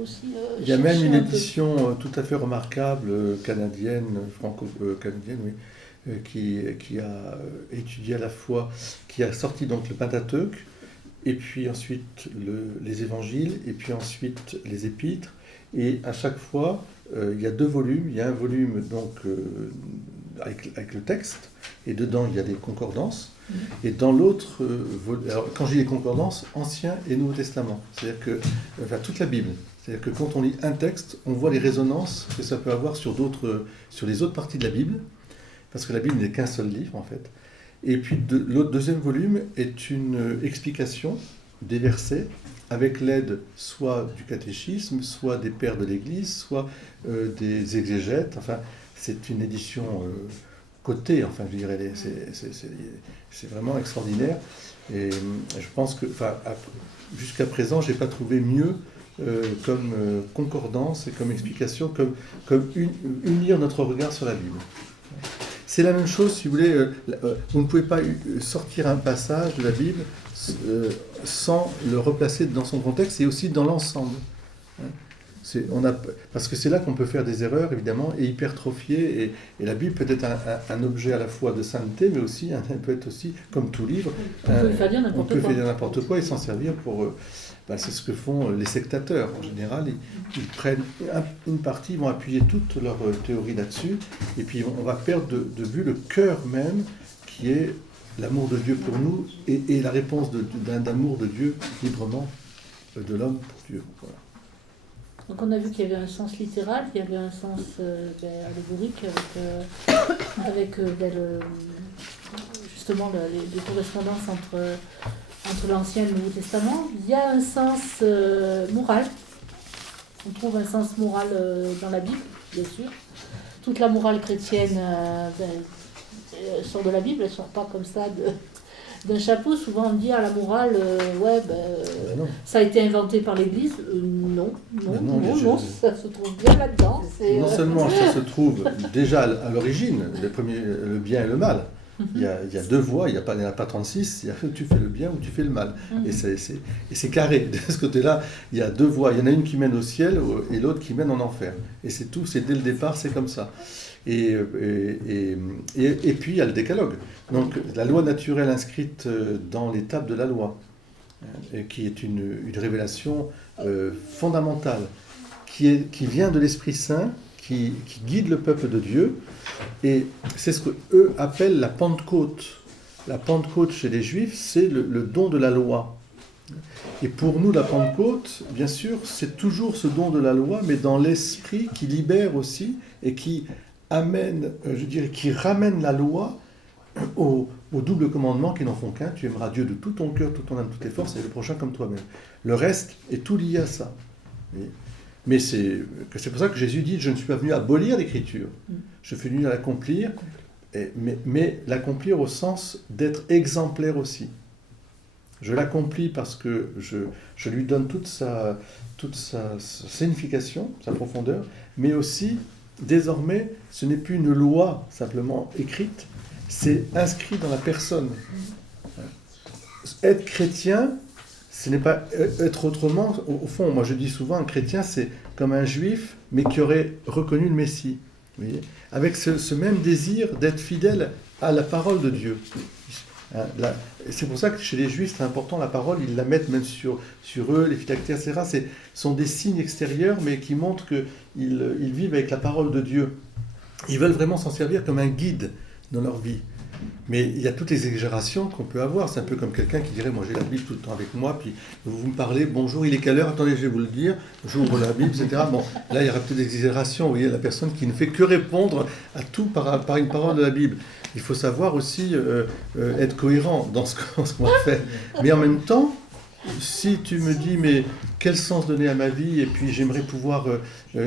Aussi, il y a même une édition tout à fait remarquable canadienne, franco-canadienne, oui, qui a étudié à la fois, qui a sorti donc le Pentateuque, et puis ensuite les évangiles, et puis ensuite les épîtres, et à chaque fois il y a deux volumes. Il y a un volume donc avec le texte, et dedans il y a des concordances. Et dans l'autre, alors quand je dis les concordances, Ancien et Nouveau Testament, c'est-à-dire que toute la Bible. C'est-à-dire que quand on lit un texte, on voit les résonances que ça peut avoir sur les autres parties de la Bible, parce que la Bible n'est qu'un seul livre en fait. Et puis le deuxième volume est une explication des versets avec l'aide soit du catéchisme, soit des pères de l'Église, soit des exégètes. Enfin, c'est une édition cotée, enfin je dirais, c'est vraiment extraordinaire. Et je pense que, jusqu'à présent, je n'ai pas trouvé mieux comme concordance et comme explication, comme unir notre regard sur la Bible. C'est la même chose, si vous voulez, vous ne pouvez pas sortir un passage de la Bible sans le replacer dans son contexte et aussi dans l'ensemble. Parce que c'est là qu'on peut faire des erreurs, évidemment, et hypertrophier. Et la Bible peut être un objet à la fois de sainteté, mais aussi, elle peut être aussi, comme tout livre, on peut faire dire n'importe quoi et s'en servir pour... c'est ce que font les sectateurs. En général, ils prennent une partie, ils vont appuyer toute leur théorie là-dessus, et puis on va perdre de vue le cœur même, qui est l'amour de Dieu pour nous, et la réponse d'amour de Dieu librement de l'homme pour Dieu. Voilà. Donc on a vu qu'il y avait un sens littéral, il y avait un sens allégorique avec justement les correspondances entre l'Ancien et le Nouveau Testament. Il y a un sens moral. On trouve un sens moral dans la Bible, bien sûr. Toute la morale chrétienne sort de la Bible, elle ne sort pas comme ça d'un chapeau. Souvent on dit la morale, ça a été inventé par l'Église. Non, ça se trouve bien là-dedans. Non seulement ça se trouve déjà à l'origine, le bien et le mal. Il y a deux voies, il n'y en a pas 36, tu fais le bien ou tu fais le mal. Et c'est carré. De ce côté-là, il y a deux voies. Il y en a une qui mène au ciel et l'autre qui mène en enfer. Et c'est tout, c'est dès le départ, c'est comme ça. Et puis il y a le décalogue. Donc la loi naturelle inscrite dans les tables de la loi, qui est une révélation fondamentale, qui vient de l'Esprit Saint, qui guide le peuple de Dieu, et c'est ce qu'eux appellent la Pentecôte. La Pentecôte chez les Juifs, c'est le don de la loi. Et pour nous, la Pentecôte, bien sûr, c'est toujours ce don de la loi, mais dans l'esprit qui libère aussi, et qui amène, qui ramène la loi au double commandement qui n'en font qu'un: tu aimeras Dieu de tout ton cœur, toute ton âme, toutes tes forces, et le prochain comme toi-même. Le reste est tout lié à ça. Mais c'est pour ça que Jésus dit, je ne suis pas venu abolir l'Écriture, je suis venu à l'accomplir, mais l'accomplir au sens d'être exemplaire aussi. Je l'accomplis parce que je lui donne toute sa signification, sa profondeur, mais aussi, désormais, ce n'est plus une loi simplement écrite, c'est inscrit dans la personne. Être chrétien, ce n'est pas être autrement. Au fond, moi je dis souvent, un chrétien, c'est comme un juif, mais qui aurait reconnu le Messie. Vous voyez, avec ce même désir d'être fidèle à la parole de Dieu. C'est pour ça que chez les juifs, c'est important, la parole, ils la mettent même sur eux, les phylactères, etc. Ce sont des signes extérieurs, mais qui montrent qu'ils vivent avec la parole de Dieu. Ils veulent vraiment s'en servir comme un guide dans leur vie. Mais il y a toutes les exagérations qu'on peut avoir. C'est un peu comme quelqu'un qui dirait, moi j'ai la Bible tout le temps avec moi, puis vous me parlez, bonjour, il est quelle heure? Attendez, je vais vous le dire, j'ouvre la Bible, etc. Bon, là il y aura peut-être des exagérations, vous voyez, la personne qui ne fait que répondre à tout par une parole de la Bible. Il faut savoir aussi être cohérent dans ce qu'on fait. Mais en même temps, si tu me dis, mais quel sens donner à ma vie, et puis j'aimerais pouvoir,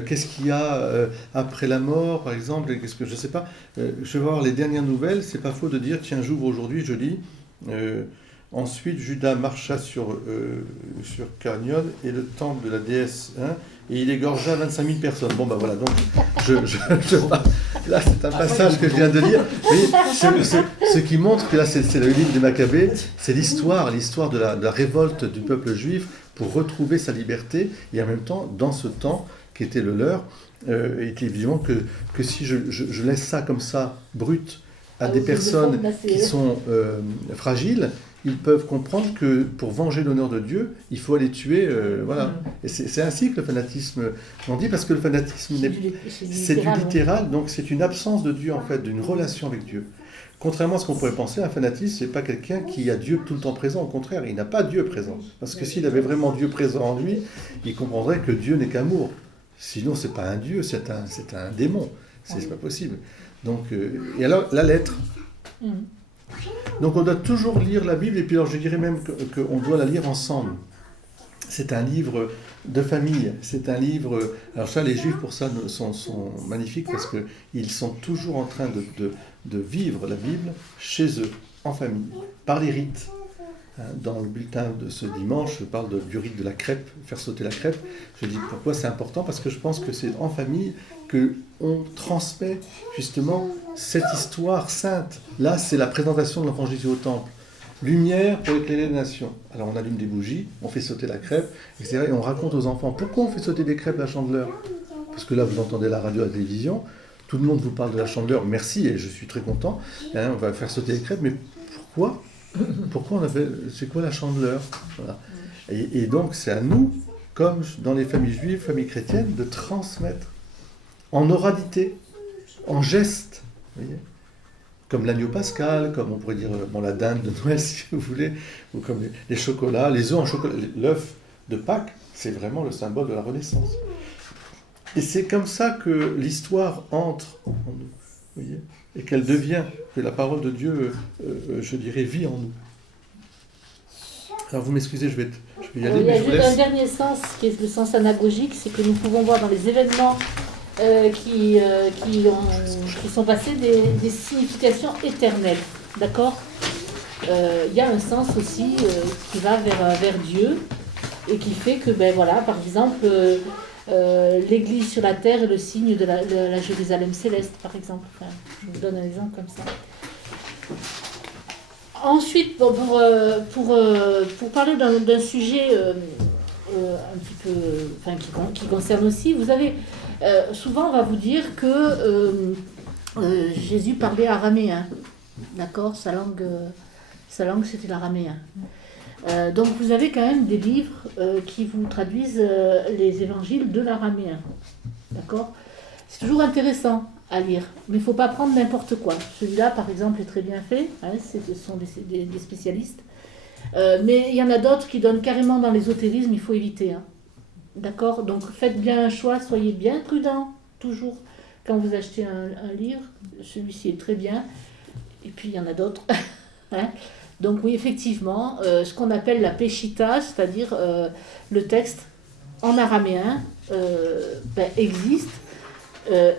qu'est-ce qu'il y a après la mort, par exemple, et qu'est-ce que je ne sais pas, je vais voir les dernières nouvelles, c'est pas faux de dire, tiens, j'ouvre aujourd'hui, je lis, ensuite Judas marcha sur Carnion et le temple de la déesse, et il égorgea 25 000 personnes. Bon, ben voilà, donc, là, c'est un passage que je viens de lire. Ce qui montre que là, c'est le livre des Maccabées, c'est l'histoire de la révolte du peuple juif pour retrouver sa liberté, et en même temps, dans ce temps qui était le leur, il était évidemment que si je laisse ça comme ça, brut, à des personnes qui sont fragiles, ils peuvent comprendre que pour venger l'honneur de Dieu, il faut aller tuer, voilà. Et c'est ainsi que le fanatisme grandit, parce que le fanatisme, c'est du littéral, donc c'est une absence de Dieu, en fait, d'une relation avec Dieu. Contrairement à ce qu'on pourrait penser, un fanatisme, c'est pas quelqu'un qui a Dieu tout le temps présent, au contraire, il n'a pas Dieu présent. Parce que s'il avait vraiment Dieu présent en lui, il comprendrait que Dieu n'est qu'amour. Sinon, c'est pas un Dieu, c'est un démon. C'est pas possible. Donc, et alors, la lettre. Donc on doit toujours lire la Bible, et puis alors je dirais même qu'on doit la lire ensemble. C'est un livre de famille, c'est un livre... Alors ça, les Juifs pour ça sont magnifiques, parce qu'ils sont toujours en train de vivre la Bible chez eux, en famille, par les rites. Dans le bulletin de ce dimanche, je parle du rite de la crêpe, faire sauter la crêpe. Je dis pourquoi c'est important, parce que je pense que c'est en famille qu'on transmet justement cette histoire sainte. Là, c'est la présentation de l'enfant Jésus au temple. Lumière pour éclairer les nations. Alors on allume des bougies, on fait sauter la crêpe, etc. Et on raconte aux enfants pourquoi on fait sauter des crêpes à la Chandeleur. Parce que là, vous entendez la radio, la télévision, tout le monde vous parle de la Chandeleur, merci, et je suis très content. On va faire sauter les crêpes, mais pourquoi on a fait... C'est quoi la Chandeleur? Voilà. Et donc, c'est à nous, comme dans les familles juives, familles chrétiennes, de transmettre en oralité, en geste, vous voyez, comme l'agneau pascal, comme on pourrait dire la dinde de Noël, si vous voulez, ou comme les chocolats, les œufs en chocolat. L'œuf de Pâques, c'est vraiment le symbole de la Renaissance. Et c'est comme ça que l'histoire entre en nous, vous voyez, et qu'elle devient, que la parole de Dieu, je dirais, vit en nous. Alors vous m'excusez, je vais y aller. Il y a juste un dernier sens, qui est le sens anagogique, c'est que nous pouvons voir dans les événements qui sont passés des significations éternelles. D'accord? Il y a un sens aussi qui va vers Dieu, et qui fait que, par exemple, l'église sur la terre est le signe de la Jérusalem céleste, par exemple. Enfin, je vous donne un exemple comme ça. Ensuite, pour parler d'un sujet un petit peu, qui concerne aussi, vous avez, souvent on va vous dire que Jésus parlait araméen, d'accord, sa langue c'était l'araméen. Donc vous avez quand même des livres qui vous traduisent les évangiles de l'araméen, d'accord. C'est toujours intéressant à lire, mais il ne faut pas prendre n'importe quoi. Celui-là, par exemple, est très bien fait, ce sont des spécialistes. Mais il y en a d'autres qui donnent carrément dans l'ésotérisme, il faut éviter. D'accord? Donc faites bien un choix, soyez bien prudents, toujours, quand vous achetez un livre. Celui-ci est très bien, et puis il y en a d'autres. Donc oui, effectivement, ce qu'on appelle la péchita, c'est-à-dire le texte en araméen existe.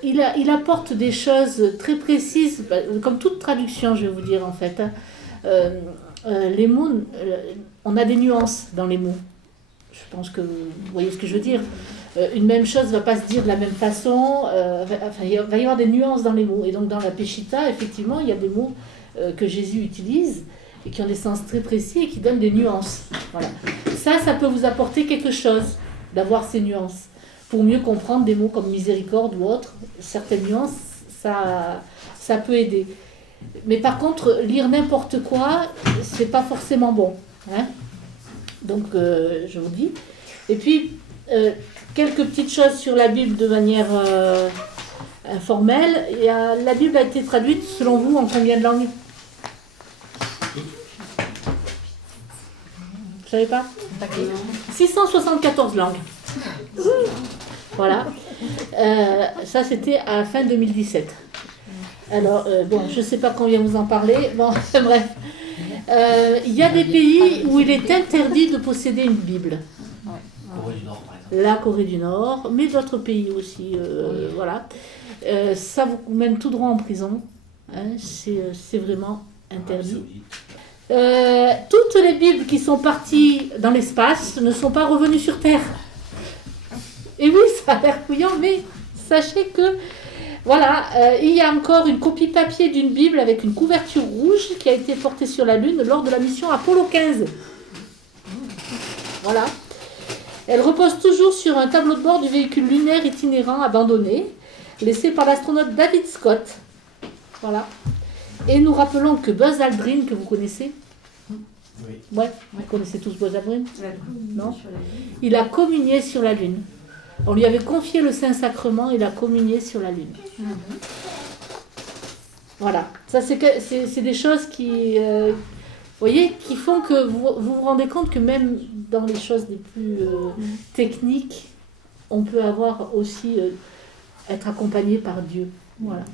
Il apporte des choses très précises, comme toute traduction, je vais vous dire en fait. Hein. Les mots, on a des nuances dans les mots. Je pense que vous voyez ce que je veux dire. Une même chose ne va pas se dire de la même façon. Il va y avoir des nuances dans les mots. Et donc dans la Péchita, effectivement, il y a des mots que Jésus utilise et qui ont des sens très précis et qui donnent des nuances. Voilà. Ça peut vous apporter quelque chose, d'avoir ces nuances. Pour mieux comprendre des mots comme miséricorde ou autre, certaines nuances, ça peut aider. Mais par contre, lire n'importe quoi, c'est pas forcément bon. Hein. Donc, je vous dis. Et puis, quelques petites choses sur la Bible de manière informelle. La Bible a été traduite, selon vous, en combien de langues? Vous savez pas? 674 langues. Voilà. Ça, c'était à la fin 2017. Alors, je ne sais pas combien vous en parlez. Bon, bref. Il y a des pays où il est interdit de posséder une Bible. Corée du Nord, par exemple. La Corée du Nord, mais d'autres pays aussi. Voilà. Ça vous mène tout droit en prison. Hein, c'est vraiment interdit. Toutes les Bibles qui sont parties dans l'espace ne sont pas revenues sur Terre. Et oui, ça a l'air couillant, mais sachez que, voilà, il y a encore une copie papier d'une Bible avec une couverture rouge qui a été portée sur la Lune lors de la mission Apollo 15. Voilà. Elle repose toujours sur un tableau de bord du véhicule lunaire itinérant abandonné, laissé par l'astronaute David Scott. Voilà. Et nous rappelons que Buzz Aldrin, que vous connaissez, Oui. ouais, vous connaissez tous Buzz Aldrin, non? Sur la Lune. Il a communié sur la Lune. On lui avait confié le Saint-Sacrement, il a communié sur la Lune. Voilà. Ça, c'est des choses qui, voyez, qui font que vous rendez compte que même dans les choses les plus techniques, on peut avoir aussi être accompagné par Dieu. Voilà.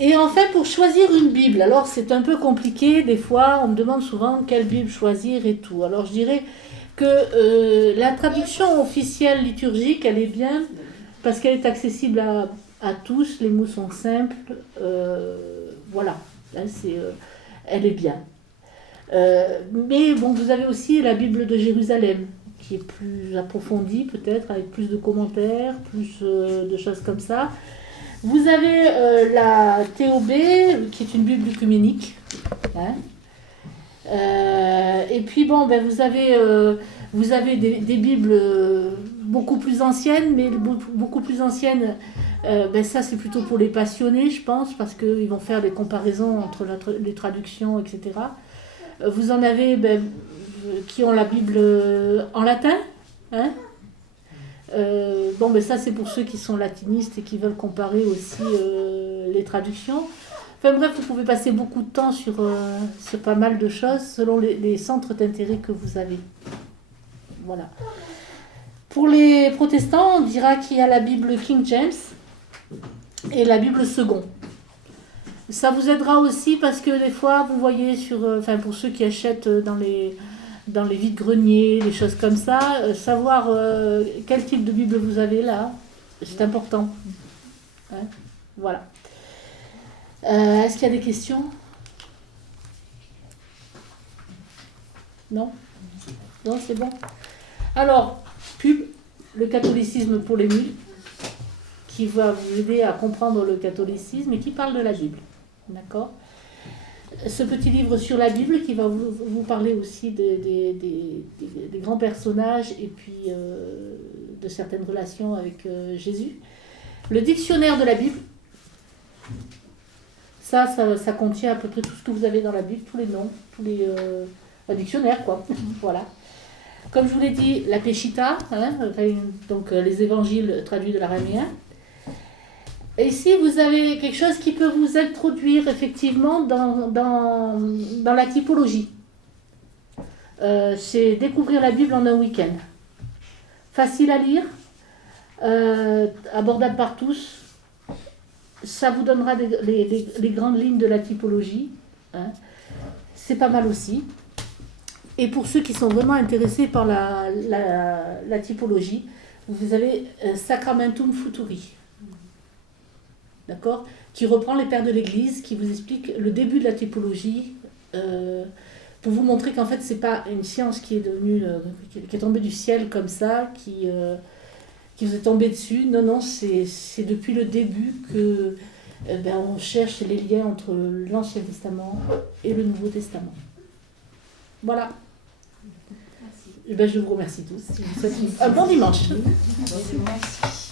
Et enfin, pour choisir une Bible, alors c'est un peu compliqué, des fois, on me demande souvent quelle Bible choisir et tout. Alors je dirais que la traduction officielle liturgique, elle est bien, parce qu'elle est accessible à tous, les mots sont simples, voilà, là, elle est bien. Mais bon, vous avez aussi la Bible de Jérusalem, qui est plus approfondie peut-être, avec plus de commentaires, plus de choses comme ça. Vous avez la TOB, qui est une Bible œcuménique. Hein. Et puis bon, vous avez des Bibles beaucoup plus anciennes, mais beaucoup plus anciennes, ça c'est plutôt pour les passionnés, je pense, parce qu'ils vont faire des comparaisons entre les traductions, etc. Vous en avez qui ont la Bible en latin, hein. Ça c'est pour ceux qui sont latinistes et qui veulent comparer aussi les traductions. Enfin bref, vous pouvez passer beaucoup de temps sur pas mal de choses selon les centres d'intérêt que vous avez. Voilà. Pour les protestants, on dira qu'il y a la Bible King James et la Bible Second. Ça vous aidera aussi parce que des fois, vous voyez pour ceux qui achètent dans les vides-greniers, des choses comme ça, savoir quel type de Bible vous avez là, c'est important. Hein, voilà. Est-ce qu'il y a des questions? Non? Non, c'est bon. Alors, pub, le catholicisme pour les nuls, qui va vous aider à comprendre le catholicisme et qui parle de la Bible. D'accord? Ce petit livre sur la Bible qui va vous parler aussi des grands personnages et puis de certaines relations avec Jésus. Le dictionnaire de la Bible, ça contient à peu près tout ce que vous avez dans la Bible, tous les noms, un dictionnaire quoi. Voilà. Comme je vous l'ai dit, la Péchita, donc les évangiles traduits de l'araméen. Et ici, vous avez quelque chose qui peut vous introduire effectivement dans la typologie. C'est découvrir la Bible en un week-end. Facile à lire, abordable par tous. Ça vous donnera les grandes lignes de la typologie. Hein. C'est pas mal aussi. Et pour ceux qui sont vraiment intéressés par la typologie, vous avez Sacramentum Futuri. D'accord? Qui reprend les pères de l'Église, qui vous explique le début de la typologie, pour vous montrer qu'en fait, c'est pas une science qui est devenue, qui est tombée du ciel comme ça, qui vous est tombée dessus. Non, non, c'est depuis le début que on cherche les liens entre l'Ancien Testament et le Nouveau Testament. Voilà. Merci. Je vous remercie tous. Je vous souhaite un bon dimanche. Merci.